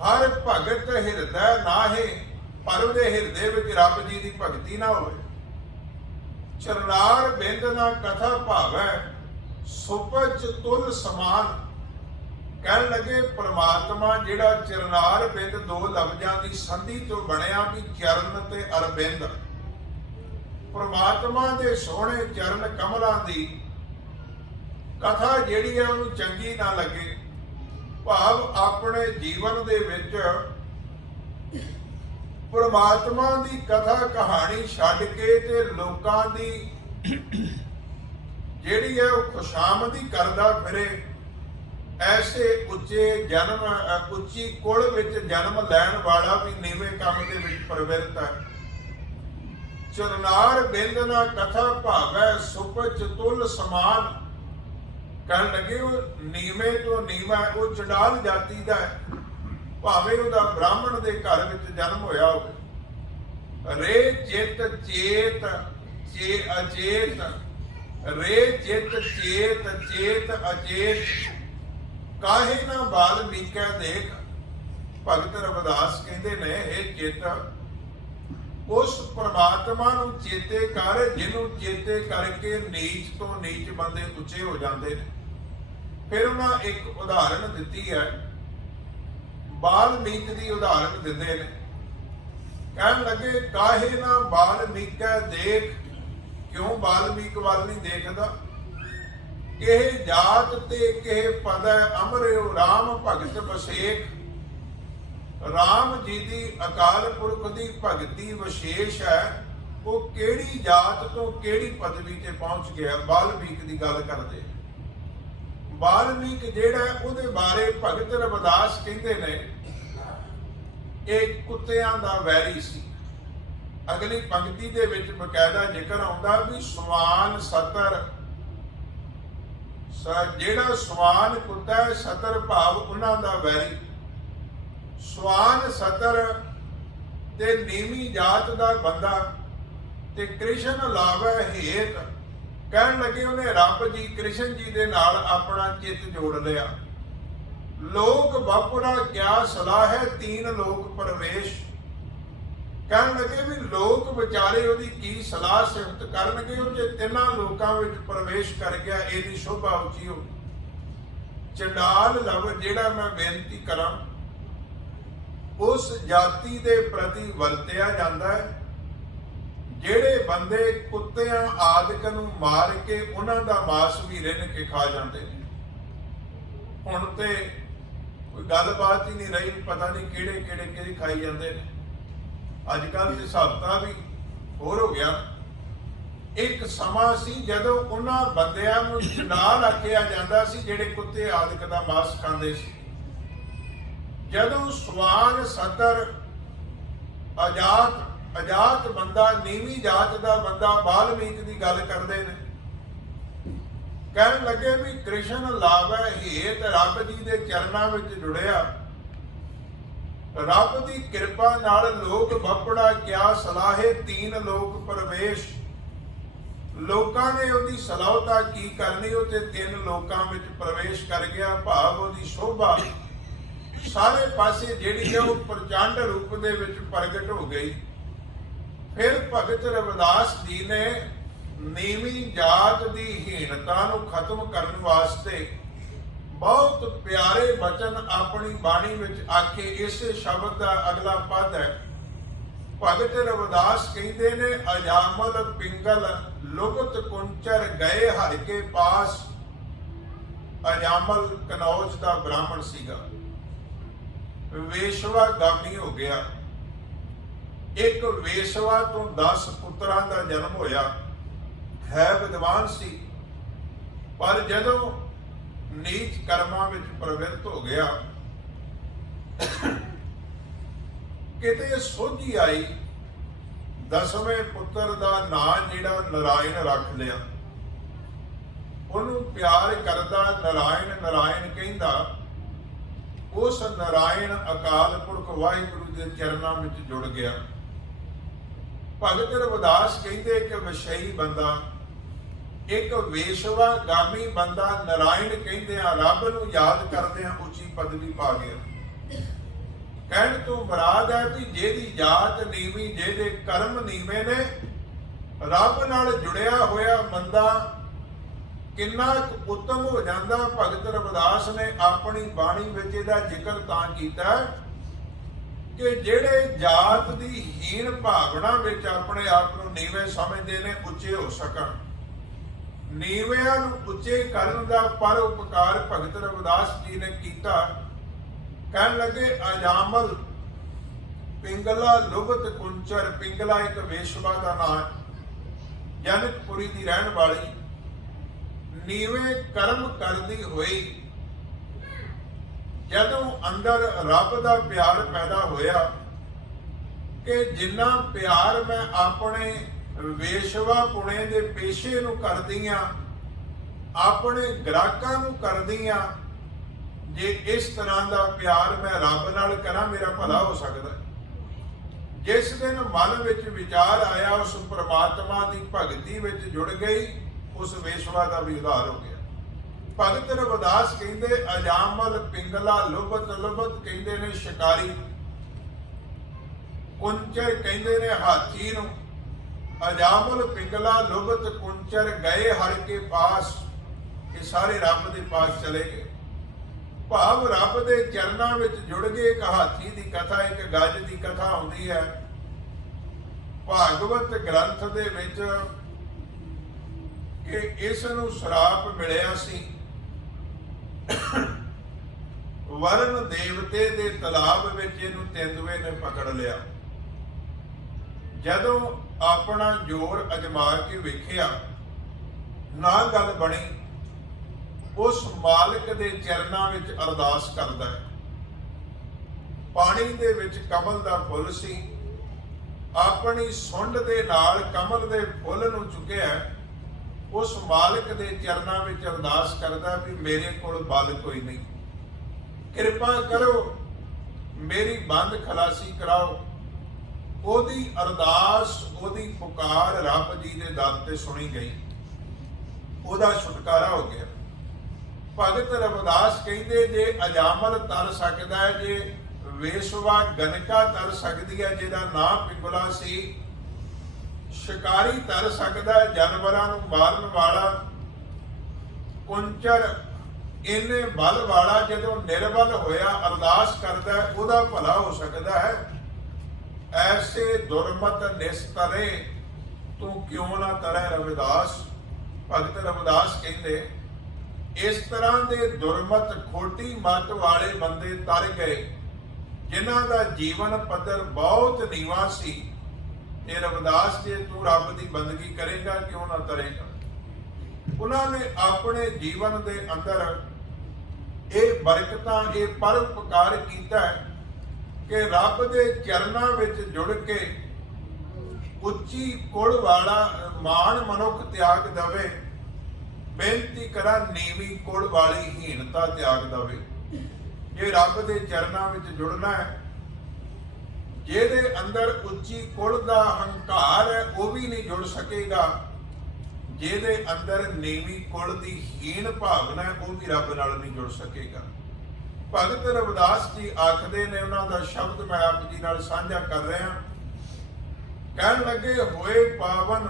ਹਰ ਭਗਤ ਹਿਰਦੈ ਨਾਹੇ, ਪਰ ਉਹਦੇ ਹਿਰਦੇ ਵਿੱਚ ਰੱਬ ਜੀ ਦੀ ਭਗਤੀ ਨਾ ਹੋਵੇ। ਚਰਨਾਰ ਬਿੰਦ ਨਾ ਕਥਾ ਭਾਵੈ, ਸੁਪਚ ਤੁਲ ਸਮਾਨ। ਕਹਿਣ ਲੱਗੇ ਪ੍ਰਮਾਤਮਾ ਜਿਹੜਾ ਚਰਨਾਰ ਬਿੰਦ ਦੋ ਲਫ਼ਜ਼ਾਂ ਦੀ ਸੰਧੀ ਤੋਂ ਬਣਿਆ ਵੀ ਚਰਨ ਤੇ ਅਰਬਿੰਦ, ਪ੍ਰਮਾਤਮਾ ਦੇ ਸੋਹਣੇ ਚਰਨ ਕਮਲਾਂ ਦੀ ਕਥਾ ਜਿਹੜੀ ਹੈ ਉਹਨੂੰ ਚੰਗੀ ਨਾ ਲੱਗੇ, ਭਾਵ ਆਪਣੇ ਜੀਵਨ ਦੇ ਵਿੱਚ ਪ੍ਰਮਾਤਮਾ ਦੀ ਕਥਾ ਕਹਾਣੀ ਛੱਡ ਕੇ ਤੇ ਲੋਕਾਂ ਦੀ ਜਿਹੜੀ ਹੈ ਉਹ ਖੁਸ਼ਾਮਦੀ ਕਰਦਾ ਫਿਰੇ, ਐਸੇ ਉੱਚੀ ਕੁਲ ਵਿੱਚ ਜਨਮ ਲੈਣ ਵਾਲਾ ਵੀ ਨੀਵੇਂ ਕੰਮ ਦੇ ਵਿੱਚ ਪ੍ਰਵਿਰਤ ਹੈ। ਚਰਨਾਰ ਬਿੰਦ ਨਾ ਕਥਾ ਭਾਵੈ, ਸੁਪਚ ਤੁਲ ਸਮਾਨ। ਕਹਿਣ ਲੱਗੇ ਉਹ ਨੀਵੇਂ ਤੋਂ ਨੀਵਾਂ, ਉਹ ਚੰਡਾਲ ਜਾਤੀ ਦਾ ਹੈ, ਭਾਵੇਂ ਉਹਦਾ ਬ੍ਰਾਹਮਣ ਦੇ ਘਰ ਵਿੱਚ ਜਨਮ ਹੋਇਆ ਹੋਵੇ। ਰੇ ਚਿਤ ਚੇਤ ਚੇ ਅਚੇਤ, ਰੇ ਚਿਤ ਚੇਤ ਚੇਤ ਅਚੇਤ, ਕਾਹੇ ਨਾ ਬਾਲਮੀਕੈ ਦੇਖ। ਭਗਤ ਰਵਿਦਾਸ ਕਹਿੰਦੇ ਨੇ, ਇਹ ਚਿੱਤ ਉਸ ਪ੍ਰਮਾਤਮਾ ਨੂੰ ਚੇਤੇ ਕਰ ਜਿਹਨੂੰ ਚੇਤੇ ਕਰਕੇ ਨੀਚ ਤੋਂ ਨੀਚ ਬੰਦੇ ਉੱਚੇ ਹੋ ਜਾਂਦੇ ਨੇ। ਫਿਰ ਉਹਨਾਂ ਇੱਕ ਉਦਾਹਰਣ ਦਿੱਤੀ ਹੈ, ਬਾਲਮੀਕ ਦੀ ਉਦਾਹਰਣ ਦਿੰਦੇ ਨੇ। ਕਹਿਣ ਲੱਗੇ ਕਾਹੇ ਨਾ ਬਾਲਮੀਕੈ ਦੇਖ, ਕਿਉਂ ਬਾਲਮੀਕ ਵੱਲ ਨਹੀਂ ਦੇਖਦਾ? ਕਿਹ ਜਾਤ ਤੇ ਕਿਹ ਪਦੈ ਅਮਰਿਓ, ਰਾਮ ਭਗਤ ਵਸੇਖ। ਰਾਮ ਜੀ ਦੀ ਅਕਾਲ ਪੁਰਖ ਦੀ ਭਗਤੀ ਵਿਸ਼ੇਸ਼ ਹੈ, ਉਹ ਕਿਹੜੀ ਜਾਤ ਤੋਂ ਕਿਹੜੀ ਪਦਵੀ ਤੇ ਪਹੁੰਚ ਗਿਆ। ਬਾਲਮੀਕ ਦੀ ਗੱਲ ਕਰਦੇ। ਬਾਲਮੀਕ ਜਿਹੜਾ ਉਹਦੇ ਬਾਰੇ ਭਗਤ ਰਵਿਦਾਸ ਕਹਿੰਦੇ ਨੇ, ਇਹ ਕੁੱਤਿਆਂ ਦਾ ਵੈਰੀ ਸੀ। ਅਗਲੀ ਪੰਕਤੀ ਦੇ ਵਿੱਚ ਬਕਾਇਦਾ ਜ਼ਿਕਰ ਆਉਂਦਾ ਵੀ ਸਵਾਨ ਸਤਰ, ਜਿਹੜਾ ਸਵਾਨ ਕੁੱਤਾ ਹੈ, ਸਤਰ ਭਾਵ ਉਹਨਾਂ ਦਾ ਵੈਰੀ। ਸਵਾਨ ਸਤਰ ਤੇ ਨੀਵੀਂ ਜਾਤ ਦਾ ਬੰਦਾ ਤੇ ਕ੍ਰਿਸ਼ਨ ਲਾਵੇ ਹੇਤ। ਕਹਿਣ ਲੱਗੇ ਉਹਨੇ ਰੱਬ ਜੀ ਕ੍ਰਿਸ਼ਨ ਜੀ ਦੇ ਨਾਲ ਆਪਣਾ ਚਿੱਤ ਜੋੜ ਲਿਆ। ਲੋਕ ਬਾਪੁਰਾ ਕਿਆ ਸਲਾਹ ਹੈ, ਤੀਨ ਲੋਕ ਪ੍ਰਵੇਸ਼। ਕਹਿਣ ਲੱਗੇ ਵੀ ਲੋਕ ਵਿਚਾਰੇ ਉਹਦੀ ਕੀ ਸਲਾਹ ਸਿਫਤ ਕਰਨਗੇ, ਉਹ ਜੇ ਤਿੰਨਾਂ ਲੋਕਾਂ ਵਿੱਚ ਪ੍ਰਵੇਸ਼ ਕਰ ਗਿਆ, ਇਹਦੀ ਸ਼ੋਭਾ ਉੱਚੀ ਹੋ। ਚੰਡਾਲ ਲਫ਼ਜ਼ ਜਿਹੜਾ ਮੈਂ ਬੇਨਤੀ ਕਰਾਂ, ਉਸ ਜਾਤੀ ਦੇ ਪ੍ਰਤੀ ਵਰਤਿਆ ਜਾਂਦਾ ਹੈ ਜਿਹੜੇ ਬੰਦੇ ਕੁੱਤਿਆਂ ਆਦਿਕ ਨੂੰ ਮਾਰ ਕੇ ਉਹਨਾਂ ਦਾ ਮਾਸ ਵੀ ਰਿੰਨ ਕੇ ਖਾ ਜਾਂਦੇ ਨੇ। ਹੁਣ ਤੇ ਕੋਈ ਗੱਲਬਾਤ ਹੀ ਨਹੀਂ ਰਹੀ, ਪਤਾ ਨਹੀਂ ਕਿਹੜੇ ਕਿਹੜੇ ਖਾਈ ਜਾਂਦੇ ਨੇ। ਅੱਜ ਕੱਲ੍ਹ ਤੇ ਹਿਸਾਬਤਾ ਵੀ ਹੋਰ ਹੋ ਗਿਆ। ਇੱਕ ਸਮਾਂ ਸੀ ਜਦੋਂ ਉਹਨਾਂ ਬੰਦਿਆਂ ਨੂੰ ਚੰਡਾਲ ਆਖਿਆ ਜਾਂਦਾ ਸੀ ਜਿਹੜੇ ਕੁੱਤੇ ਆਦਿਕ ਦਾ ਮਾਸ ਖਾਂਦੇ ਸੀ। ਜਦੋਂ ਸਵਾਨ ਸਤਰ ਅਜਾਤ ਬੰਦਾ, ਨੀਵੀਂ ਜਾਤ ਦਾ ਬੰਦਾ ਬਾਲਮੀਕ ਦੀ ਗੱਲ ਕਰਦੇ ਨੇ। ਕਹਿਣ ਲੱਗੇ ਵੀ ਕ੍ਰਿਸ਼ਨ ਲਾਵੇ ਹੇਤ, ਰੱਬ ਜੀ ਦੇ ਚਰਨਾਂ ਵਿੱਚ ਜੁੜਿਆ। ਰੱਬ ਦੀ ਕਿਰਪਾ ਨਾਲ ਲੋਕ ਬੱਪੜਾ ਕਿਆ ਸਲਾਹੇ, ਤੀਨ ਲੋਕ ਪ੍ਰਵੇਸ਼। ਲੋਕਾਂ ਨੇ ਉਹਦੀ ਸਲਾਹਤਾ ਕੀ ਕਰਨੀ, ਉਹ ਤੇ ਤਿੰਨ ਲੋਕਾਂ ਵਿੱਚ ਪ੍ਰਵੇਸ਼ ਕਰ ਗਿਆ, ਭਾਵ ਉਹਦੀ ਸ਼ੋਭਾ ਸਾਰੇ ਪਾਸੇ ਜਿਹੜੀ ਹੈ ਉਹ ਪ੍ਰਚੰਡ ਰੂਪ ਦੇ ਵਿੱਚ ਪ੍ਰਗਟ ਹੋ ਗਈ। ਫਿਰ ਭਗਤ ਰਵਿਦਾਸ ਜੀ ਨੇ ਨੀਵੀਂ ਜਾਤ ਦੀ ਹੀਣਤਾ ਨੂੰ ਖਤਮ ਕਰਨ ਵਾਸਤੇ ਬਹੁਤ ਪਿਆਰੇ ਬਚਨ ਆਪਣੀ ਬਾਣੀ ਵਿੱਚ ਆਖੇ। ਇਸੇ ਸ਼ਬਦ ਦਾ ਅਗਲਾ ਪਦ ਹੈ, ਭਗਤ ਰਵਿਦਾਸ ਕਹਿੰਦੇ ਨੇ, ਅਜਾਮਲ ਪਿੰਗਲ ਲੁਗਤ ਕੁੰਚਰ ਗਏ ਹਰਿ ਕੇ ਪਾਸ। ਅਜਾਮਲ ਕਨੌਜ ਦਾ ਬ੍ਰਾਹਮਣ ਸੀਗਾ, ਵੇਸ਼ਵਾ ਗਾਮੀ ਹੋ ਗਿਆ। ਇੱਕ ਵੇਸ਼ਵਾ ਤੋਂ 10 ਪੁੱਤਰਾਂ ਦਾ ਜਨਮ ਹੋਇਆ। ਹੈ ਵਿਦਵਾਨ ਸੀ, ਪਰ ਜਦੋਂ ਨੀਚ ਕਰਮਾਂ ਵਿੱਚ ਪ੍ਰਵਿਰਤ ਹੋ ਗਿਆ, ਕਿਤੇ ਸੋਝੀ ਆਈ। 10ਵੇਂ ਪੁੱਤਰ ਦਾ ਨਾਂ ਜਿਹੜਾ ਨਰਾਇਣ ਰੱਖ ਲਿਆ। ਉਹਨੂੰ ਪਿਆਰ ਕਰਦਾ, ਨਰਾਇਣ ਨਰਾਇਣ ਕਹਿੰਦਾ। ਉਸ ਨਰਾਇਣ ਅਕਾਲ ਪੁਰਖ ਵਾਹਿਗੁਰੂ ਦੇ ਚਰਨਾਂ ਵਿੱਚ ਜੁੜ ਗਿਆ। ਭਗਤ ਰਵਿਦਾਸ ਕਹਿੰਦੇ ਕਿ ਵਿਸ਼ਈ ਬੰਦਾ, ਇੱਕ ਵੇਸ਼ਵਾ ਗਾਮੀ ਬੰਦਾ, ਨਰਾਇਣ ਕਹਿੰਦੇ ਆ, ਰੱਬ ਨੂੰ ਯਾਦ ਕਰਦੇ ਆ, ਉੱਚੀ ਪਦਵੀ ਪਾ ਗਿਆ। ਕਹਿਣ ਤੋਂ ਮੁਰਾਦ ਹੈ ਵੀ ਜਿਹਦੀ ਜਾਤ ਨੀਵੀਂ, ਜਿਹਦੇ ਕਰਮ ਨੀਵੇਂ ਨੇ, ਰੱਬ ਨਾਲ ਜੁੜਿਆ ਹੋਇਆ ਬੰਦਾ ਕਿੰਨਾ ਕੁ ਉੱਤਮ ਹੋ ਜਾਂਦਾ। ਭਗਤ ਰਵਿਦਾਸ ਨੇ ਆਪਣੀ ਬਾਣੀ ਵਿੱਚ ਇਹਦਾ ਜ਼ਿਕਰ ਤਾਂ ਕੀਤਾ ਕਿ ਜਿਹੜੇ ਜਾਤ ਦੀ ਹੀਣ ਭਾਵਨਾ ਵਿੱਚ ਆਪਣੇ ਆਪ ਨੂੰ ਨੀਵੇਂ ਸਮਝਦੇ ਨੇ, ਉੱਚੇ ਹੋ ਸਕਣ। ਨੀਵਿਆਂ ਨੂੰ ਉੱਚੇ ਕਰਨ ਦਾ ਪਰ ਉਪਕਾਰ ਭਗਤ ਰਵਿਦਾਸ ਜੀ ਨੇ ਕੀਤਾ। ਕਹਿਣ ਲੱਗੇ ਅਜਾਮਲ ਪਿੰਗਲਾ ਲੁਭਤ ਕੁੰਚਰ। ਪਿੰਗਲਾ ਇੱਕ ਵੇਸ਼ਵਾ ਦਾ ਨਾਮ, ਜਨਕਪੁਰੀ ਦੀ ਰਹਿਣ ਵਾਲੀ, ਨੀਵੇਂ ਕਰਮ ਕਰਦੀ ਹੋਈ ਜਦੋਂ ਅੰਦਰ ਰੱਬ ਦਾ ਪਿਆਰ ਪੈਦਾ ਹੋਇਆ ਕਿ ਜਿੰਨਾ ਪਿਆਰ ਮੈਂ ਆਪਣੇ ਵੇਸ਼ਵਾ ਪੁਣੇ ਦੇ ਪੇਸ਼ੇ ਨੂੰ ਕਰਦੀ ਆ, ਆਪਣੇ ਗ੍ਰਾਹਕਾਂ ਨੂੰ ਕਰਦੀ ਆ, ਜੇ ਇਸ ਤਰ੍ਹਾਂ ਦਾ ਪਿਆਰ ਮੈਂ ਰੱਬ ਨਾਲ ਕਰਾਂ ਮੇਰਾ ਭਲਾ ਹੋ ਸਕਦਾ। ਜਿਸ ਦਿਨ ਮਨ ਵਿੱਚ ਵਿਚਾਰ ਆਇਆ, ਉਸ ਪ੍ਰਮਾਤਮਾ ਦੀ ਭਗਤੀ ਵਿੱਚ ਜੁੜ ਗਈ, ਉਸ ਵੇਸ਼ਵਾ ਦਾ ਵੀ ਉਧਾਰ ਹੋ ਗਿਆ। ਭਗਤ ਰਵਿਦਾਸ ਕਹਿੰਦੇ ਅਜਾਮਲ ਪਿੰਗਲਾ ਲੁਭਤ। ਲੁਭਤ ਕਹਿੰਦੇ ਨੇ ਸ਼ਿਕਾਰੀ, ਕੁੰਚਰ ਕਹਿੰਦੇ ਨੇ ਹਾਥੀ ਨੂੰ। ਅਜਾਮਲ ਪਿੰਗਲਾ ਲੁਭਤ ਕੁੰਚਰ ਗਏ ਹਰ ਕੇ ਪਾਸ। ਇਹ ਸਾਰੇ ਰੱਬ ਦੇ ਪਾਸ ਚਲੇ ਗਏ, ਭਾਵ ਰੱਬ ਦੇ ਚਰਨਾਂ ਵਿੱਚ ਜੁੜ ਗਏ। ਇੱਕ ਹਾਥੀ ਦੀ ਕਥਾ, ਇੱਕ ਗੱਜ ਦੀ ਕਥਾ ਆਉਂਦੀ ਹੈ ਭਾਗਵਤ ਗ੍ਰੰਥ ਦੇ ਵਿੱਚ ਕਿ ਇਸ ਨੂੰ ਸ਼ਰਾਪ ਮਿਲਿਆ ਸੀ। ਵਰਨ ਦੇਵਤੇ ਦੇ ਤਲਾਬ ਵਿੱਚ ਇਹਨੂੰ ਤੇਂਦੂਏ ਨੇ ਪਕੜ ਲਿਆ। ਜਦੋਂ ਆਪਣਾ ਜ਼ੋਰ ਅਜਮਾ ਕੇ ਵੇਖਿਆ ਨਾ ਗੱਲ ਬਣੀ, ਉਸ ਮਾਲਕ ਦੇ ਚਰਨਾਂ ਵਿੱਚ ਅਰਦਾਸ ਕਰਦਾ ਹੈ। ਪਾਣੀ ਦੇ ਵਿੱਚ ਕਮਲ ਦਾ ਫੁੱਲ ਸੀ, ਆਪਣੀ ਸੁੰਡ ਦੇ ਨਾਲ ਕਮਲ ਦੇ ਫੁੱਲ ਨੂੰ ਚੁੱਕਿਆ, ਉਸ ਮਾਲਕ ਦੇ ਚਰਨਾਂ ਵਿੱਚ ਅਰਦਾਸ ਕਰਦਾ ਵੀ ਮੇਰੇ ਕੋਲ ਬਲ ਕੋਈ ਨਹੀਂ, ਕਿਰਪਾ ਕਰੋ, ਮੇਰੀ ਬੰਦ ਖਲਾਸੀ ਕਰਾਓ। ਉਹਦੀ ਅਰਦਾਸ, ਉਹਦੀ ਪੁਕਾਰ ਰੱਬ ਜੀ ਦੇ ਦਰ ਤੇ ਸੁਣੀ ਗਈ, ਉਹਦਾ ਛੁਟਕਾਰਾ ਹੋ ਗਿਆ। ਭਗਤ ਰਵਿਦਾਸ ਕਹਿੰਦੇ ਜੇ ਅਜਾਮਲ ਤਰ ਸਕਦਾ ਹੈ, ਜੇ ਵੇਸ਼ਵਾ ਗਨਕਾ ਤਰ ਸਕਦੀ ਹੈ ਜਿਹਦਾ ਨਾਂ ਪਿੰਗਲਾ ਸੀ, ਸ਼ਿਕਾਰੀ ਤਰ ਸਕਦਾ ਹੈ ਜਾਨਵਰਾਂ ਨੂੰ ਮਾਰਨ ਵਾਲਾ, ਕੁੰਚਰ ਇਹਨੇ ਬਲ ਵਾਲਾ ਜਦੋਂ ਨਿਰਬਲ ਹੋਇਆ ਅਰਦਾਸ ਕਰਦਾ ਉਹਦਾ ਭਲਾ ਹੋ ਸਕਦਾ ਹੈ। ਐਸੇ ਦੁਰਮਤ ਨਿਸਤਰੇ ਤੂੰ ਕਿਉਂ ਨਾ ਤਰੈ ਰਵਿਦਾਸ। ਭਗਤ ਰਵਿਦਾਸ ਕਹਿੰਦੇ ਇਸ ਤਰ੍ਹਾਂ ਦੇ ਦੁਰਮਤ ਖੋਟੀ ਮਤ ਵਾਲੇ ਬੰਦੇ ਤਰ ਗਏ ਜਿਨ੍ਹਾਂ ਦਾ ਜੀਵਨ ਪੱਧਰ ਬਹੁਤ ਨੀਵਾਂ ਸੀ। ਤੇ ਰਵਿਦਾਸ ਜੇ ਤੂੰ ਰੱਬ ਦੀ ਬੰਦਗੀ ਕਰੇਗਾ ਕਿਉਂ ਨਾ ਤਰੇਗਾ। ਉਹਨਾਂ ਨੇ ਆਪਣੇ ਜੀਵਨ ਦੇ ਅੰਦਰ ਇਹ ਬਰਕਤਾਂ, ਇਹ ਪਰਉਪਕਾਰ ਕੀਤਾ ਕਿ ਰੱਬ ਦੇ ਚਰਨਾਂ ਵਿੱਚ ਜੁੜ ਕੇ ਉੱਚੀ ਕੁਲ ਵਾਲਾ ਮਾਣ ਮਨੁੱਖ ਤਿਆਗ ਦਵੇ। ਬੇਨਤੀ ਕਰਾਂ ਨੀਵੀਂ ਕੁਲ ਵਾਲੀ ਹੀਣਤਾ ਤਿਆਗ ਦਵੇ। ਜੇ ਰੱਬ ਦੇ ਚਰਨਾਂ ਵਿੱਚ ਜੁੜਨਾ ਹੈ, ਜਿਹਦੇ ਅੰਦਰ ਉੱਚੀ ਕੁਲ ਦਾ ਹੰਕਾਰ ਹੈ ਉਹ ਵੀ ਨਹੀਂ ਜੁੜ ਸਕੇਗਾ। ਜਿਹਦੇ ਅੰਦਰ ਨੀਵੀਂ ਕੁਲ ਦੀ ਹੀਣ ਭਾਵਨਾ ਹੈ ਉਹ ਵੀ ਰੱਬ ਨਾਲ ਨਹੀਂ ਜੁੜ ਸਕੇਗਾ। ਭਗਤ ਰਵਿਦਾਸ ਜੀ ਆਖਦੇ ਨੇ, ਉਹਨਾਂ ਦਾ ਸ਼ਬਦ ਮੈਂ ਆਪ ਜੀ ਨਾਲ ਸਾਂਝਾ ਕਰ ਰਿਹਾ। ਕਹਿਣ ਲੱਗੇ ਹੋਏ ਪਾਵਨ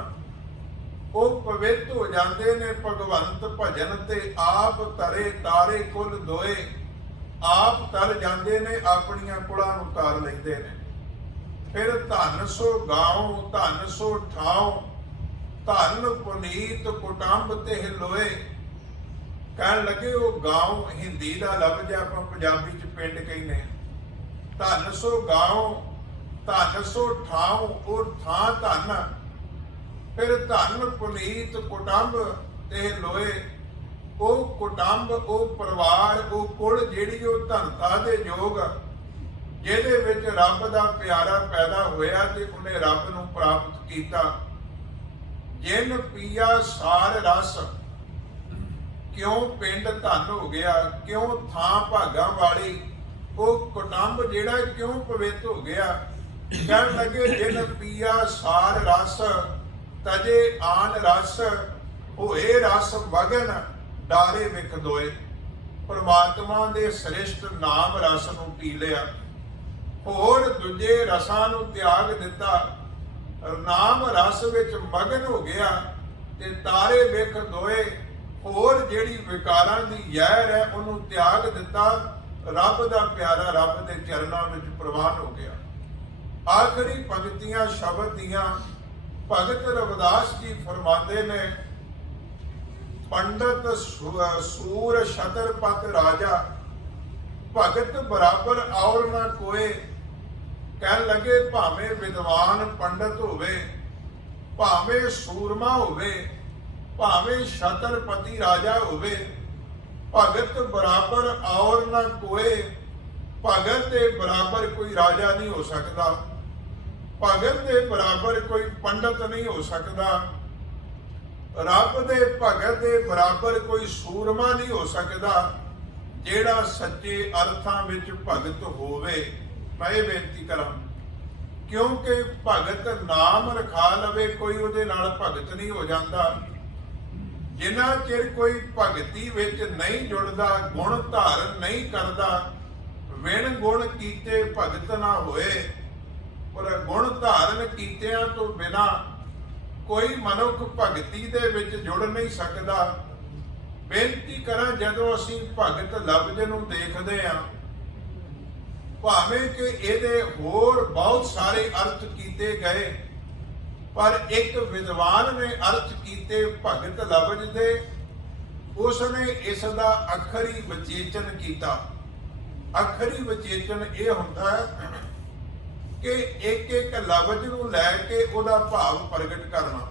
ਉਹ ਪਵਿੱਤ ਹੋ ਜਾਂਦੇ ਨੇ ਭਗਵੰਤ ਭਜਨ ਤੇ, ਆਪ ਤਰੇ ਤਾਰੇ ਕੁਲ ਦੋਏ। ਆਪ ਤਰ ਜਾਂਦੇ ਨੇ, ਆਪਣੀਆਂ ਕੁਲਾਂ ਨੂੰ ਤਾਰ ਲੈਂਦੇ ਨੇ। ਫਿਰ ਧਨ ਸੋ ਗਾਉ ਧਨ ਸੋ ਠਾਉ, ਧਨ ਪੁਨੀਤ ਕੁਟੰਬ ਤੇ ਲੋਏ। ਕਹਿਣ ਲੱਗੇ ਉਹ ਗਾਉ ਹਿੰਦੀ ਦਾ ਲਫ਼ਜ਼ ਆਪਾਂ ਪੰਜਾਬੀ ਚ ਪਿੰਡ ਕਹਿੰਦੇ। ਧਨ ਸੋ ਗਾਉ ਧਨ ਸੋ ਠਾਉ, ਉਹ ਥਾਂ ਧਨ। ਫਿਰ ਧਨ ਪੁਨੀਤ ਕੁਟੰਬ ਤੇ ਲੋਏ। ਉਹ ਕੁਟੰਬ, ਉਹ ਪਰਿਵਾਰ, ਉਹ ਕੁਲ ਜਿਹੜੀ ਉਹ ਧਨਤਾ ਦੇ ਯੋਗ, ਜਿਹਦੇ ਵਿੱਚ ਰੱਬ ਦਾ ਪਿਆਰਾ ਪੈਦਾ ਹੋਇਆ ਤੇ ਉਹਨੇ ਰੱਬ ਨੂੰ ਪ੍ਰਾਪਤ ਕੀਤਾ। ਜਿਨ ਪੀਆ ਸਾਰ ਰਸ, ਕਿਉਂ ਪਿੰਡ ਧਨ ਹੋ ਗਿਆ, ਕਿਉਂ ਥਾਂ ਭਾਗਾਂ ਵਾਲੀ। ਉਹ ਕੁਟੰਬ ਜਿਹੜਾ ਕਿਉਂ ਪਵਿੱਤ ਹੋ ਗਿਆ। ਕਹਿਣ ਲੱਗੇ ਜਿਨ ਪੀਆ ਸਾਰ ਰਸ, ਤਜੇ ਆਨ ਰਸ, ਹੋਏ ਰਸ ਵਗਨ ਡਾਰੇ ਵਿਖ ਦੋਏ। ਪਰਮਾਤਮਾ ਦੇ ਸ੍ਰਿਸ਼ਟ ਨਾਮ ਰਸ ਨੂੰ ਪੀ ਲਿਆ। ਹੋਰ ਦੂਜੇ ਰਸਾਂ ਨੂੰ ਤਿਆਗ ਦਿੱਤਾ, ਨਾਮ ਰਸ ਵਿੱਚ ਮਗਨ ਹੋ ਗਿਆ ਤੇ ਤਾਰੇ ਵੇਖ ਦੋਏ। ਹੋਰ ਜਿਹੜੀ ਵਿਕਾਰਾਂ ਦੀ ਜ਼ਹਿਰ ਹੈ ਉਹਨੂੰ ਤਿਆਗ ਦਿੱਤਾ, ਰੱਬ ਦਾ ਪਿਆਰਾ ਰੱਬ ਦੇ ਚਰਨਾਂ ਵਿੱਚ ਪ੍ਰਵਾਨ ਹੋ ਗਿਆ। ਆਖਰੀ ਪੰਕਤੀਆਂ ਸ਼ਬਦ ਦੀਆਂ ਭਗਤ ਰਵਿਦਾਸ ਜੀ ਫਰਮਾਉਂਦੇ ਨੇ, ਪੰਡਤ ਸੂਰ ਛਤਰਪਤ ਰਾਜਾ, ਭਗਤ ਬਰਾਬਰ ਔਰ ਨਾ ਕੋਏ। ਕਹਿਣ ਲੱਗੇ ਭਾਵੇਂ ਵਿਦਵਾਨ ਪੰਡਤ ਹੋਵੇ, ਭਾਵੇਂ ਸੂਰਮਾ ਹੋਵੇ, ਭਾਵੇਂ ਛਤਰਪਤੀ ਰਾਜਾ ਹੋਵੇ, ਭਗਤ ਬਰਾਬਰ ਔਰ ਨਾ ਕੋਏ। ਭਗਤ ਦੇ ਬਰਾਬਰ ਕੋਈ ਰਾਜਾ ਨਹੀਂ ਹੋ ਸਕਦਾ, ਭਗਤ ਦੇ ਬਰਾਬਰ ਕੋਈ ਪੰਡਤ ਨਹੀਂ ਹੋ ਸਕਦਾ, ਰੱਬ ਦੇ ਭਗਤ ਦੇ ਬਰਾਬਰ ਕੋਈ ਸੂਰਮਾ ਨਹੀਂ ਹੋ ਸਕਦਾ ਜਿਹੜਾ ਸੱਚੇ ਅਰਥਾਂ ਵਿੱਚ ਭਗਤ ਹੋਵੇ। ਮੈਂ ਇਹ ਬੇਨਤੀ ਕਰਾਂ, ਕਿਉਂਕਿ ਭਗਤ ਨਾਮ ਰਖਾ ਲਵੇ ਕੋਈ ਉਹਦੇ ਨਾਲ ਭਗਤ ਨਹੀਂ ਹੋ ਜਾਂਦਾ। ਜਿੰਨਾ ਚਿਰ ਕੋਈ ਭਗਤੀ ਵਿੱਚ ਨਹੀਂ ਜੁੜਦਾ, ਗੁਣ ਧਾਰਨ ਨਹੀਂ ਕਰਦਾ, ਵਿਣ ਗੁਣ ਕੀਤੇ ਭਗਤ ਨਾ ਹੋਏ। ਪਰ ਗੁਣ ਧਾਰਨ ਕੀਤਿਆਂ ਤੋਂ ਬਿਨਾ ਕੋਈ ਮਨੁੱਖ ਭਗਤੀ ਦੇ ਵਿੱਚ ਜੁੜ ਨਹੀਂ ਸਕਦਾ। ਬੇਨਤੀ ਕਰਾਂ, ਜਦੋਂ ਅਸੀਂ ਭਗਤ ਲਫ਼ਜ਼ ਨੂੰ ਦੇਖਦੇ ਹਾਂ, ਭਾਵੇਂ ਕਿ ਇਹਦੇ ਹੋਰ ਬਹੁਤ ਸਾਰੇ ਅਰਥ ਕੀਤੇ ਗਏ, ਪਰ ਇੱਕ ਵਿਦਵਾਨ ਨੇ ਅਰਥ ਕੀਤੇ ਭਗਤ ਲਫ਼ਜ਼ ਦੇ, ਉਸ ਨੇ ਇਸ ਦਾ ਅੱਖਰੀ ਵਿਚੇਚਨ ਕੀਤਾ। ਅੱਖਰੀ ਵਿਚੇਚਨ ਇਹ ਹੁੰਦਾ ਹੈ ਕਿ ਇੱਕ ਇੱਕ ਲਫ਼ਜ਼ ਨੂੰ ਲੈ ਕੇ ਉਹਦਾ ਭਾਵ ਪ੍ਰਗਟ ਕਰਨਾ।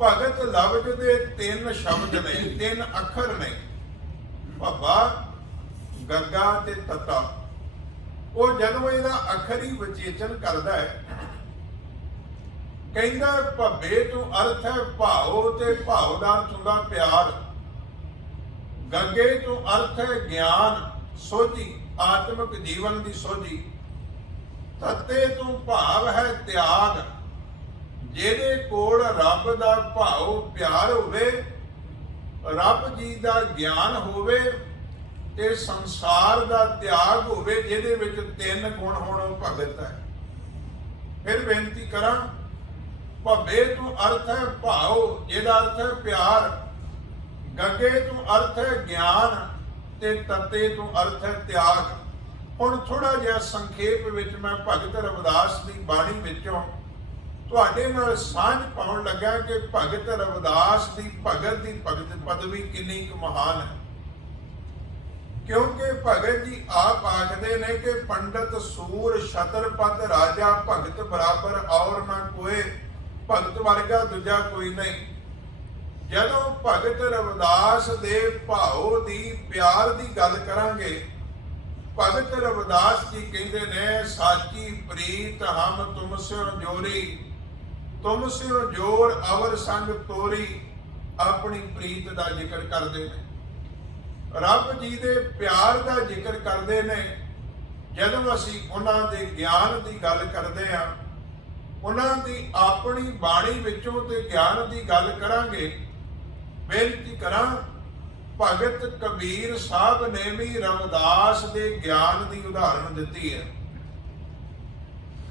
ਭਗਤ ਲਫ਼ਜ਼ ਦੇ 3 ਸ਼ਬਦ ਨੇ, 3 ਅੱਖਰ ਨੇ, ਭੱਬਾ, ਗੱਗਾ ਤੇ ਤੱਤਾ। ਉਹ ਜਦੋਂ ਇਹਦਾ ਅੱਖਰੀ ਵਿਚੇਚਨ ਕਰਦਾ ਹੈ, ਕਹਿੰਦਾ ਭੱਬੇ ਤੋਂ ਅਰਥ ਹੈ ਭਾਵ ਤੇ ਭਾਵ ਦਾ ਅਰਥ ਹੁੰਦਾ ਪਿਆਰ। ਗੱਗੇ ਤੋਂ ਅਰਥ ਹੈ ਗਿਆਨ, ਸੋਝੀ, ਆਤਮਿਕ ਜੀਵਨ ਦੀ ਸੋਝੀ। ਤੱਤੇ ਤੋਂ ਭਾਵ ਹੈ ਤਿਆਗ। ਜਿਹਦੇ ਕੋਲ ਰੱਬ ਦਾ ਭਾਵ ਪਿਆਰ ਹੋਵੇ, ਰੱਬ ਜੀ ਦਾ ਗਿਆਨ ਹੋਵੇ ਤੇ ਸੰਸਾਰ ਦਾ ਤਿਆਗ ਹੋਵੇ, ਜਿਹਦੇ ਵਿੱਚ 3 ਗੁਣ ਹੋਣ, ਉਹ ਭਗਤ ਹੈ। ਫਿਰ ਬੇਨਤੀ ਕਰਾਂ, ਭੱਬੇ ਤੋਂ ਅਰਥ ਹੈ ਭਾਵ, ਜਿਹਦਾ ਅਰਥ ਹੈ ਪਿਆਰ। ਗੱਗੇ ਤੋਂ ਅਰਥ ਹੈ ਗਿਆਨ ਤੇ ਤੱਤੇ ਤੋਂ ਅਰਥ ਹੈ ਤਿਆਗ। ਹੁਣ ਥੋੜਾ ਜਿਹਾ ਸੰਖੇਪ ਵਿੱਚ ਮੈਂ ਭਗਤ ਰਵਿਦਾਸ ਦੀ ਬਾਣੀ ਵਿੱਚੋਂ ਤੁਹਾਡੇ ਨਾਲ ਸਾਂਝ ਪਾਉਣ ਲੱਗਾ ਕਿ ਭਗਤ ਰਵਿਦਾਸ ਦੀ ਭਗਤ ਦੀ ਪਦਵੀ ਕਿੰਨੀ ਕੁ ਮਹਾਨ ਹੈ। ਕਿਉਂਕਿ ਭਗਤ ਜੀ ਆਪ ਆਖਦੇ ਨੇ ਕਿ ਪੰਡਤ ਸੂਰ ਛਤਰਪਤ ਰਾਜਾ, ਭਗਤ ਬਰਾਬਰ ਔਰ ਨਾ ਕੋਏ। ਭਗਤ ਵਰਗਾ ਦੂਜਾ ਕੋਈ ਨਹੀਂ। ਜਦੋਂ ਭਗਤ ਰਵਿਦਾਸ ਦੇ ਭਾਵ ਦੀ ਪਿਆਰ ਦੀ ਗੱਲ ਕਰਾਂਗੇ, ਭਗਤ ਰਵਿਦਾਸ ਜੀ ਕਹਿੰਦੇ ਨੇ, ਸਾਚੀ ਪ੍ਰੀਤ ਹਮ ਤੁਮ ਸਿਓ ਜੋਰੀ, ਤੁਮ ਸਿਓ ਜੋਰ ਅਵਰ ਸੰਗ ਤੋਰੀ। ਆਪਣੀ ਪ੍ਰੀਤ ਦਾ ਜ਼ਿਕਰ ਕਰਦੇ ਨੇ, ਰੱਬ ਜੀ ਦੇ ਪਿਆਰ ਦਾ ਜ਼ਿਕਰ ਕਰਦੇ ਨੇ। ਜਦੋਂ ਅਸੀਂ ਉਹਨਾਂ ਦੇ ਗਿਆਨ ਦੀ ਗੱਲ ਕਰਦੇ ਹਾਂ, ਉਹਨਾਂ ਦੀ ਆਪਣੀ ਬਾਣੀ ਵਿੱਚੋਂ ਤੇ ਗਿਆਨ ਦੀ ਗੱਲ ਕਰਾਂਗੇ। ਬੇਨਤੀ ਕਰਾਂ, ਭਗਤ ਕਬੀਰ ਸਾਹਿਬ ਨੇ ਵੀ ਰਵਿਦਾਸ ਦੇ ਗਿਆਨ ਦੀ ਉਦਾਹਰਣ ਦਿੱਤੀ ਹੈ।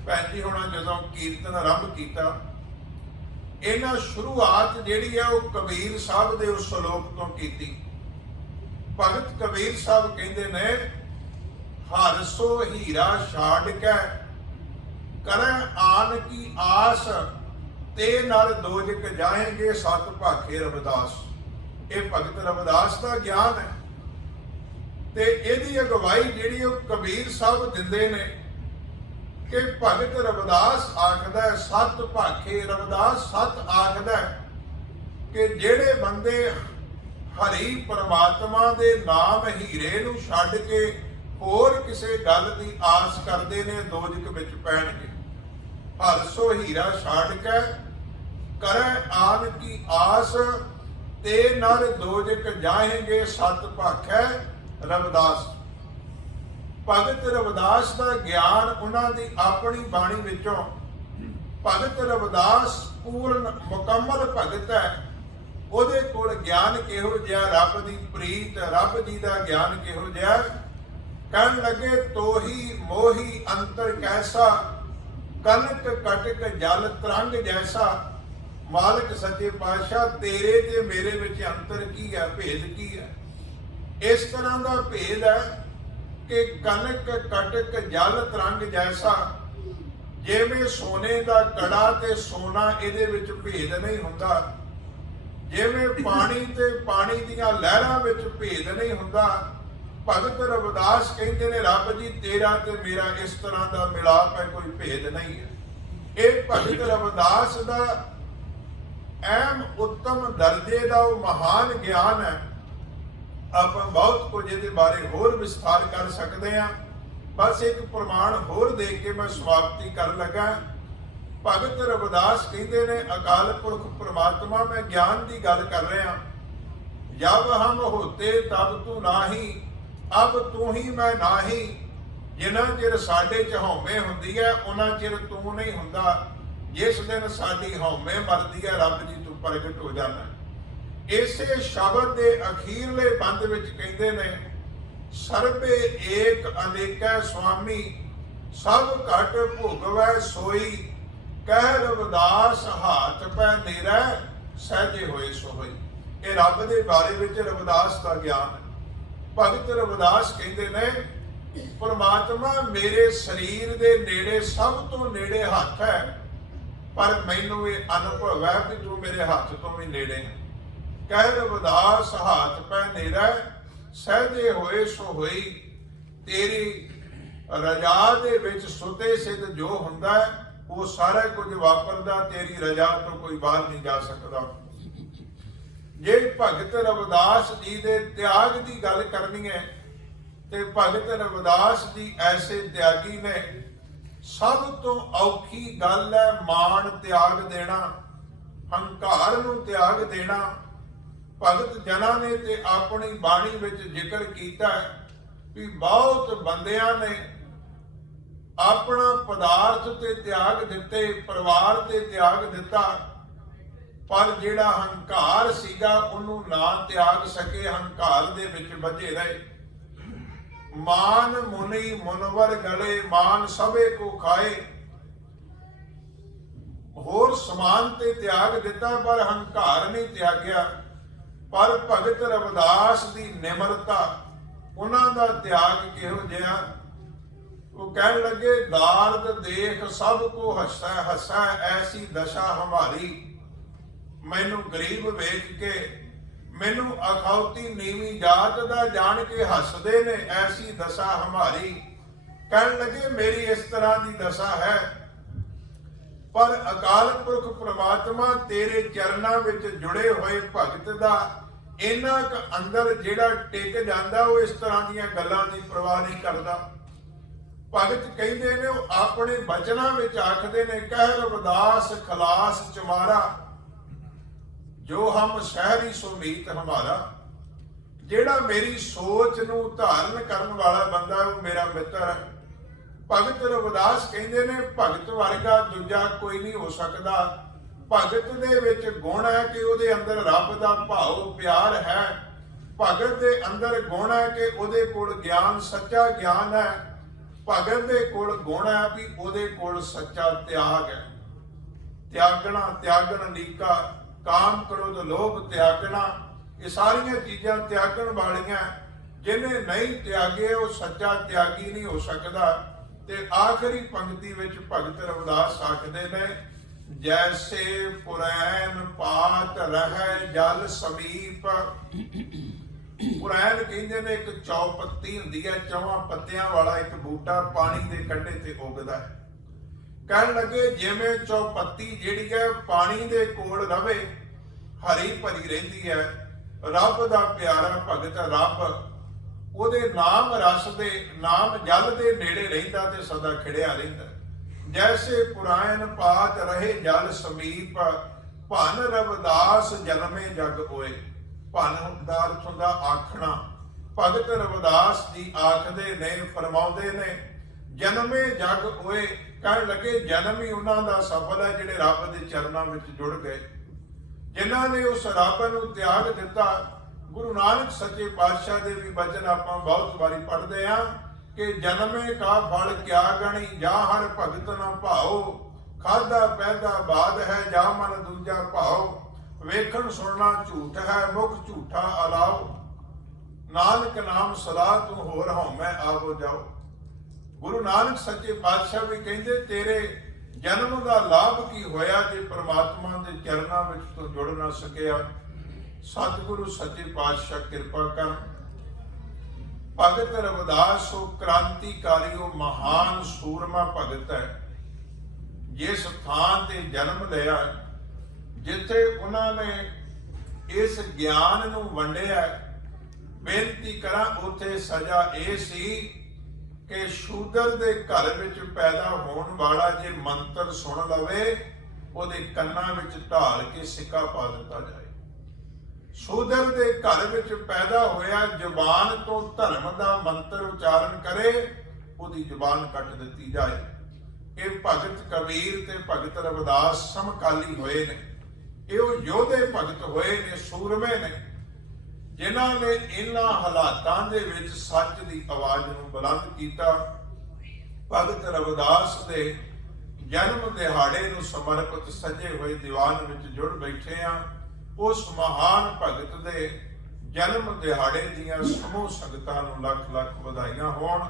ਭੈਣ ਜੀ ਹੁਣਾਂ ਜਦੋਂ ਕੀਰਤਨ ਆਰੰਭ ਕੀਤਾ, ਇਹਨਾਂ ਸ਼ੁਰੂਆਤ ਜਿਹੜੀ ਹੈ ਉਹ ਕਬੀਰ ਸਾਹਿਬ ਦੇ ਉਸ ਸ਼ਲੋਕ ਤੋਂ ਕੀਤੀ। ਭਗਤ ਕਬੀਰ ਸਾਹਿਬ ਕਹਿੰਦੇ ਨੇ, ਹਰ ਸੋ ਹੀਰਾ ਛਾੜ ਕੇ ਕਰੈ ਆਨ ਕੀ ਆਸ, ਤੇ ਨਰ ਦੋਜਕ ਜਾਏਂਗੇ ਸਤ ਭਾਖੇ ਰਵਿਦਾਸ। ਇਹ ਭਗਤ ਰਵਿਦਾਸ ਦਾ ਗਿਆਨ ਹੈ ਤੇ ਇਹਦੀ ਅਗਵਾਈ ਜਿਹੜੀ ਉਹ ਕਬੀਰ ਸਾਹਿਬ ਦਿੰਦੇ ਨੇ ਕਿ ਭਗਤ ਰਵਿਦਾਸ ਆਖਦਾ ਸਤ ਭਾਖੇ। ਰਵਿਦਾਸ ਸਤ ਆਖਦਾ ਕਿ ਜਿਹੜੇ ਬੰਦੇ ਹਰੀ ਪਰਮਾਤਮਾ ਦੇ ਨਾਮ ਹੀਰੇ ਨੂੰ ਛੱਡ ਕੇ ਹੋਰ ਕਿਸੇ ਗੱਲ ਦੀ ਆਸ ਕਰਦੇ ਨੇ, ਦੋਜਕ ਵਿੱਚ ਪੈਣਗੇ। ਹਰ ਸੋ ਹੀਰਾ ਛੱਡ ਕੇ ਕਰੈ ਆਨ ਕੀ ਆਸ, ਤੇ ਨਰ ਦੋਜਕ ਜਾਏਂਗੇ ਸਤ ਭਾਖੈ ਰਵਿਦਾਸ। ਭਗਤ ਰਵਿਦਾਸ ਦਾ ਗਿਆਨ ਉਹਨਾਂ ਦੀ ਆਪਣੀ ਬਾਣੀ ਵਿੱਚੋਂ। ਭਗਤ ਰਵਿਦਾਸ ਪੂਰਨ ਮੁਕੰਮਲ ਭਗਤ ਹੈ। ਉਹਦੇ ਕੋਲ ਗਿਆਨ ਕਿਹੋ ਜਿਹਾ, ਰੱਬ ਦੀ ਪ੍ਰੀਤ, ਰੱਬ ਜੀ ਦਾ ਗਿਆਨ ਕਿਹੋ ਜਿਹਾ ਕਹਿਣ ਲੱਗੇ ਤੋਹੀ ਮੋਹੀ ਅੰਤਰ ਕੈਸਾ, ਕਨਕ ਕਟਕ ਜਲ ਤਰੰਗ ਜੈਸਾ। ਮਾਲਕ ਸੱਚੇ ਪਾਤਸ਼ਾਹ ਤੇਰੇ ਤੇ ਮੇਰੇ ਵਿੱਚ ਅੰਤਰ ਕੀ ਹੈ, ਭੇਦ ਕੀ ਹੈ? ਇਸ ਤਰ੍ਹਾਂ ਦਾ ਭੇਦ ਹੈ ਕਿ ਕਨਕ ਕਟਕ ਜਲ ਤਰੰਗ ਜੈਸਾ, ਜਿਵੇਂ ਸੋਨੇ ਦਾ ਕੜਾ ਤੇ ਸੋਨਾ ਇਹਦੇ ਵਿੱਚ ਭੇਦ ਨਹੀਂ ਹੁੰਦਾ, ਜਿਵੇਂ ਪਾਣੀ ਤੇ ਪਾਣੀ ਦੀਆਂ ਲਹਿਰਾਂ ਵਿੱਚ ਭੇਦ ਨਹੀਂ ਹੁੰਦਾ। ਭਗਤ ਰਵਿਦਾਸ ਕਹਿੰਦੇ ਨੇ ਰੱਬ ਜੀ ਤੇਰਾ ਤੇ ਮੇਰਾ ਇਸ ਤਰ੍ਹਾਂ ਦਾ ਮਿਲਾਪ ਹੈ, ਕੋਈ ਭੇਦ ਨਹੀਂ ਹੈ। ਇਹ ਭਗਤ ਰਵਿਦਾਸ ਦਾ ਐਮ ਉੱਤਮ ਦਰਜੇ ਦਾ ਉਹ ਮਹਾਨ ਗਿਆਨ ਹੈ। ਆਪਾਂ ਬਹੁਤ ਕੁਝ ਇਹਦੇ ਬਾਰੇ ਹੋਰ ਵਿਸਥਾਰ ਕਰ ਸਕਦੇ ਹਾਂ। ਬਸ ਇੱਕ ਪ੍ਰਮਾਣ ਹੋਰ ਦੇਖ ਕੇ ਮੈਂ ਸਮਾਪਤੀ ਕਰਨ ਲੱਗਾ। ਭਗਤ ਰਵਿਦਾਸ ਕਹਿੰਦੇ ਨੇ ਅਕਾਲ ਪੁਰਖ ਪ੍ਰਮਾਤਮਾ, ਮੈਂ ਗਿਆਨ ਦੀ ਗੱਲ ਕਰ ਰਿਹਾ। ਜਬ ਹਮ ਹੋਤੇ ਤਬ ਤੂੰ ਨਾਹੀ, ਅਬ ਤੂੰ ਹੀ ਮੈਂ ਨਾਹੀ। ਜਿੰਨਾ ਚਿਰ ਸਾਡੇ ਚ ਹਉਮੈ ਹੁੰਦੀ ਹੈ ਉਹਨਾਂ ਚਿਰ ਤੂੰ ਨਹੀਂ ਹੁੰਦਾ। ਜਿਸ ਦਿਨ ਸਾਡੀ ਹਉਮੈ ਮਰਦੀ ਹੈ ਰੱਬ ਜੀ ਤੂੰ ਪ੍ਰਗਟ ਹੋ ਜਾਣਾ। ਇਸੇ ਸ਼ਬਦ ਦੇ ਅਖੀਰਲੇ ਬੰਦ ਵਿੱਚ ਕਹਿੰਦੇ ਨੇ ਸਰਬੇ ਏਕ ਅਨੇਕੈ ਸੁਆਮੀ, ਸਭ ਘਟ ਭੋਗਵੈ ਸੋਈ। ਕਹਿ ਰਵਿਦਾਸ ਹਾਥ ਪੈ ਨੇਰੈ, ਸਹਿਜੇ ਹੋਏ ਸੋਈ। ਇਹ ਰੱਬ ਦੇ ਬਾਰੇ ਵਿੱਚ ਰਵਿਦਾਸ ਦਾ ਗਿਆਨ ਹੈ। ਭਗਤ ਰਵਿਦਾਸ ਕਹਿੰਦੇ ਨੇ ਪਰਮਾਤਮਾ ਮੇਰੇ ਸਰੀਰ ਦੇ ਨੇੜੇ ਸਭ ਤੋਂ ਨੇੜੇ ਹੱਥ ਹੈ, ਪਰ ਮੈਨੂੰ ਇਹ ਅਨੁਭਵ ਹੈ ਕਿ ਤੂੰ ਮੇਰੇ ਹੱਥ ਤੋਂ ਵੀ ਨੇੜੇ ਹੈ। ਕਹਿ ਰਵਿਦਾਸ ਹਾਥ ਪੈ ਨੇਰੈ, ਸਹਿਜੇ ਹੋਏ ਸੋ ਹੋਈ। ਤੇਰੀ ਰਜਾ ਦੇ ਵਿੱਚ ਸੁਤੇ ਸਿੱਧ ਜੋ ਹੁੰਦਾ ਹੈ ਉਹ ਸਾਰਾ ਕੁਝ ਵਾਪਰਦਾ, ਤੇਰੀ ਰਜਾ ਤੋਂ ਕੋਈ ਬਾਹਰ ਨਹੀਂ ਜਾ ਸਕਦਾ। ਜੇ ਭਗਤ ਰਵਿਦਾਸ ਜੀ ਦੇ ਤਿਆਗ ਦੀ ਗੱਲ ਕਰਨੀ ਹੈ ਤੇ ਭਗਤ ਰਵਿਦਾਸ ਜੀ ਐਸੇ ਤਿਆਗੀ ਨੇ। ਸਭ ਤੋਂ ਔਖੀ ਗੱਲ ਹੈ ਮਾਣ ਤਿਆਗ ਦੇਣਾ, ਹੰਕਾਰ ਨੂੰ ਤਿਆਗ ਦੇਣਾ। ਭਗਤ ਜਨਾਂ ਨੇ ਤੇ ਆਪਣੀ ਬਾਣੀ ਵਿੱਚ ਜ਼ਿਕਰ ਕੀਤਾ ਹੈ ਵੀ ਬਹੁਤ ਬੰਦਿਆਂ ਨੇ ਆਪਣਾ ਪਦਾਰਥ ਤੇ ਤਿਆਗ ਦਿੱਤੇ, ਪਰਿਵਾਰ ਤੇ ਤਿਆਗ ਦਿੱਤਾ, ਪਰ ਜਿਹੜਾ ਹੰਕਾਰ ਸੀਗਾ ਉਹਨੂੰ ਨਾ ਤਿਆਗ ਸਕੇ, ਹੰਕਾਰ ਦੇ ਵਿੱਚ ਬੱਝੇ ਰਹੇ। ਮਾਨ ਮੁਨੀ ਮੁਨਵਰ ਗਲੇ, ਮਾਨ ਸਭੇ ਕੋ ਖਾਏ। ਹੋਰ ਸਮਾਨ ਤੇ ਤਿਆਗ ਦਿੱਤਾ ਪਰ ਹੰਕਾਰ ਨਹੀਂ ਤਿਆਗਿਆ। ਪਰ ਭਗਤ ਰਵਿਦਾਸ ਦੀ ਨਿਮਰਤਾ, ਉਹਨਾਂ ਦਾ ਤਿਆਗ ਕਿਹੋ ਜਿਹਾ। ਉਹ ਕਹਿਣ ਲੱਗੇ ਦਾਰਦ ਦੇਖ ਸਭ ਕੋ ਹੱਸੈ ਹੱਸੈ, ਐਸੀ ਦਸ਼ਾ ਹਮਾਰੀ। ਮੈਨੂੰ ਗਰੀਬ ਵੇਖ ਕੇ, ਮੈਨੂੰ ਅਖੌਤੀ ਨੀਵੀਂ ਜਾਤ ਦਾ ਜਾਣ ਕੇ ਹੱਸਦੇ ਨੇ, ਐਸੀ ਦਸ਼ਾ ਹਮਾਰੀ। ਕਹਿਣ ਲੱਗੇ ਮੇਰੀ ਇਸ ਤਰ੍ਹਾਂ ਦੀ ਦਸ਼ਾ ਹੈ, ਪਰ ਅਕਾਲ ਪੁਰਖ ਪ੍ਰਮਾਤਮਾ ਤੇਰੇ ਚਰਨਾਂ ਵਿੱਚ ਜੁੜੇ ਹੋਏ ਭਗਤ ਦਾ ਇੰਨਾ ਕੁ ਅੰਦਰ ਜਿਹੜਾ ਟਿਕ ਜਾਂਦਾ ਉਹ ਇਸ ਤਰ੍ਹਾਂ ਦੀਆਂ ਗੱਲਾਂ ਦੀ ਪਰਵਾਹ ਨਹੀਂ ਕਰਦਾ। ਭਗਤ ਕਹਿੰਦੇ ਨੇ, ਉਹ ਆਪਣੇ ਬਚਨਾਂ ਵਿੱਚ ਆਖਦੇ ਨੇ ਕਹਿ ਰਵਿਦਾਸ ਖਲਾਸ ਚਮਾਰਾ, ਜੋ ਹਮ ਸ਼ਹਿਰੀ ਸੁਮੀਤ ਹਮਾਰਾ। ਜਿਹੜਾ ਮੇਰੀ ਸੋਚ ਨੂੰ ਧਾਰਨ ਕਰਨ ਵਾਲਾ ਬੰਦਾ ਉਹ ਮੇਰਾ ਮਿੱਤਰ ਹੈ। ਭਗਤ ਰਵਿਦਾਸ ਕਹਿੰਦੇ ਨੇ ਭਗਤ ਵਰਗਾ ਦੂਜਾ ਕੋਈ ਨਹੀਂ ਹੋ ਸਕਦਾ। ਭਗਤ ਦੇ ਵਿੱਚ ਗੁਣ ਹੈ ਕਿ ਉਹਦੇ ਅੰਦਰ ਰੱਬ ਦਾ ਭਾਵ ਪਿਆਰ ਹੈ। ਭਗਤ ਦੇ ਅੰਦਰ ਗੁਣ ਹੈ ਕਿ ਉਹਦੇ ਕੋਲ ਗਿਆਨ ਸੱਚਾ ਗਿਆਨ ਹੈ। ਭਗਤ ਦੇ ਕੋਲ ਗੁਣ ਹੈ ਵੀ ਉਹਦੇ ਕੋਲ ਸੱਚਾ ਤਿਆਗ ਹੈ। ਤਿਆਗਣਾ, ਤਿਆਗਣ ਨੀਕਾ, ਕਾਮ ਕ੍ਰੋਧ ਲੋਭ ਤਿਆਗਣਾ, ਇਹ ਸਾਰੀਆਂ ਚੀਜ਼ਾਂ ਤਿਆਗਣ ਵਾਲੀਆਂ। ਜਿਹਨੇ ਨਹੀਂ ਤਿਆਗੇ ਉਹ ਸੱਚਾ ਤਿਆਗੀ ਨਹੀਂ ਹੋ ਸਕਦਾ। ਤੇ ਆਖਰੀ ਪੰਕਤੀ ਵਿੱਚ ਭਗਤ ਰਵਿਦਾਸ ਆਖਦੇ ਨੇ ਜੈਸੇ ਪੁਰੈਨ ਪਾਤ ਰਹਿ ਜਲ ਸਮੀਪ। ਪੁਰੈਨ ਕਹਿੰਦੇ ਨੇ ਇੱਕ ਚੌਪੱਤੀ ਹੁੰਦੀ ਹੈ, ਚੌਹਾਂ ਪੱਤਿਆਂ ਵਾਲਾ ਇੱਕ ਬੂਟਾ ਪਾਣੀ ਦੇ ਕੰਢੇ ਤੇ ਉੱਗਦਾ ਹੈ। ਕਹਿਣ ਲੱਗੇ ਜਿਵੇਂ ਚੌਪੱਤੀ ਜਿਹੜੀ ਹੈ ਪਾਣੀ ਦੇ ਕੋਲ ਰਵੇ, ਹਰੀ ਭਰੀ ਰਹਿੰਦੀ ਹੈ। ਰੱਬ ਦਾ ਪਿਆਰਾ ਭਗਤ ਰੱਬ ਉਹਦੇ ਨਾਮ ਰਸ ਦੇ, ਨਾਮ ਜਲ ਦੇ ਨੇੜੇ ਰਹਿੰਦਾ ਤੇ ਸਦਾ ਖਿੜਿਆ ਰਹਿੰਦਾ। ਜੈਸੇ ਪੁਰਾਇਨ ਪਾਤ ਰਹੇ ਜਲ ਸਮੀਪ, ਭਨ ਰਵਿਦਾਸ ਜਨਮੇ ਜਗ ਹੋਏ। ਭਨ ਦਾ ਅਰਥ ਹੁੰਦਾ ਆਖਣਾ। ਭਗਤ ਰਵਿਦਾਸ ਜੀ ਆਖਦੇ ਨੇ, ਫਰਮਾਉਂਦੇ ਨੇ ਜਨਮੇ ਜਗ ਹੋਏ। ਕਹਿਣ ਲੱਗੇ ਜਨਮ ਹੀ ਉਹਨਾਂ ਦਾ ਸਫਲ ਹੈ ਜਿਹੜੇ ਰੱਬ ਦੇ ਚਰਨਾਂ ਵਿੱਚ ਜੁੜ ਗਏ, ਜਿਨ੍ਹਾਂ ਨੇ ਉਸ ਰੱਬ ਨੂੰ ਤਿਆਗ ਦਿੱਤਾ। ਗੁਰੂ ਨਾਨਕ ਸੱਚੇ ਪਾਤਸ਼ਾਹ ਦੇ ਵੀ ਬਚਨ ਆਪਾਂ ਬਹੁਤ ਵਾਰੀ ਪੜ੍ਹਦੇ ਹਾਂ ਕਿ ਜਨਮੇ ਕਾ ਫਲ ਕਿਆ ਗਣੀ, ਜਾ ਹਰ ਭਗਤ ਨ ਭਾਓ, ਖਾਦਾ ਪੈਦਾ ਬਾਦ ਹੈ, ਜਾ ਮਨ ਦੂਜਾ ਭਾਓ, ਵੇਖਣ ਸੁਣਨਾ ਝੂਠ ਹੈ, ਮੁਖ ਝੂਠਾ ਅਲਾਓ, ਨਾਨਕ ਨਾਮ ਸਲਾਹ ਤੂੰ ਹੋਰ ਹਉਮੈ ਆਵੋ ਜਾਓ। ਗੁਰੂ ਨਾਨਕ ਸੱਚੇ ਪਾਤਸ਼ਾਹ ਵੀ ਕਹਿੰਦੇ ਤੇਰੇ ਜਨਮ ਦਾ ਲਾਭ ਕੀ ਹੋਇਆ ਜੇ ਪ੍ਰਮਾਤਮਾ ਦੇ ਚਰਨਾਂ ਵਿੱਚ ਤੂੰ ਜੁੜ ਨਾ ਸਕਿਆ। ਸਤਿਗੁਰੂ ਸੱਚੇ ਪਾਤਸ਼ਾਹ ਕਿਰਪਾ ਕਰ। ਭਗਤ ਰਵਿਦਾਸ ਉਹ ਕ੍ਰਾਂਤੀਕਾਰੀ, ਉਹ ਮਹਾਨ ਸੂਰਮਾ ਭਗਤ ਹੈ, ਜਿਸ ਥਾਂ ਤੇ ਜਨਮ ਲਿਆ, ਜਿੱਥੇ ਉਹਨਾਂ ਨੇ ਇਸ ਗਿਆਨ ਨੂੰ ਵੰਡਿਆ। ਬੇਨਤੀ ਕਰਾਂ ਉੱਥੇ ਸਜ਼ਾ ਇਹ ਸੀ ਕਿ ਸ਼ੂਦਰ ਦੇ ਘਰ ਵਿੱਚ ਪੈਦਾ ਹੋਣ ਵਾਲਾ ਜੇ ਮੰਤਰ ਸੁਣ ਲਵੇ, ਉਹਦੇ ਕੰਨਾਂ ਵਿੱਚ ਢਾਲ ਕੇ ਸਿੱਕਾ ਪਾ ਦਿੱਤਾ ਜਾਏ। ਸ਼ੂਦਰ ਦੇ ਘਰ ਵਿੱਚ ਪੈਦਾ ਹੋਇਆ, ਜ਼ੁਬਾਨ ਤੋਂ ਧਰਮ ਦਾ ਮੰਤਰ ਉਚਾਰਨ ਕਰੇ, ਉਹਦੀ ਜ਼ੁਬਾਨ ਕੱਟ ਦਿੱਤੀ ਜਾਏ। ਇਹ ਭਗਤ ਕਬੀਰ ਤੇ ਭਗਤ ਰਵਿਦਾਸ ਸਮਕਾਲੀ ਹੋਏ ਨੇ। ਇਹ ਉਹ ਯੋਧੇ ਭਗਤ ਹੋਏ ਨੇ, ਸੂਰਮੇ ਨੇ, ਜਿਨ੍ਹਾਂ ਨੇ ਇਹਨਾਂ ਹਾਲਾਤਾਂ ਦੇ ਵਿੱਚ ਸੱਚ ਦੀ ਆਵਾਜ਼ ਨੂੰ ਬੁਲੰਦ ਕੀਤਾ। ਭਗਤ ਰਵਿਦਾਸ ਦੇ ਜਨਮ ਦਿਹਾੜੇ ਨੂੰ ਸਮਰਪਿਤ ਸਜੇ ਹੋਏ ਦੀਵਾਨ ਵਿੱਚ ਜੁੜ ਬੈਠੇ ਆ। ਉਸ ਮਹਾਨ ਭਗਤ ਦੇ ਜਨਮ ਦਿਹਾੜੇ ਦੀਆਂ ਸਮੂਹ ਸੰਗਤਾਂ ਨੂੰ ਲੱਖ ਲੱਖ ਵਧਾਈਆਂ ਹੋਣ।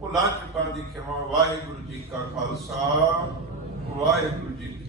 ਭੁੱਲਾਂ ਚੁੱਕਾਂ ਦੀ ਖਿਮਾ। ਵਾਹਿਗੁਰੂ ਜੀ ਕਾ ਖਾਲਸਾ, ਵਾਹਿਗੁਰੂ ਜੀ ਕੀ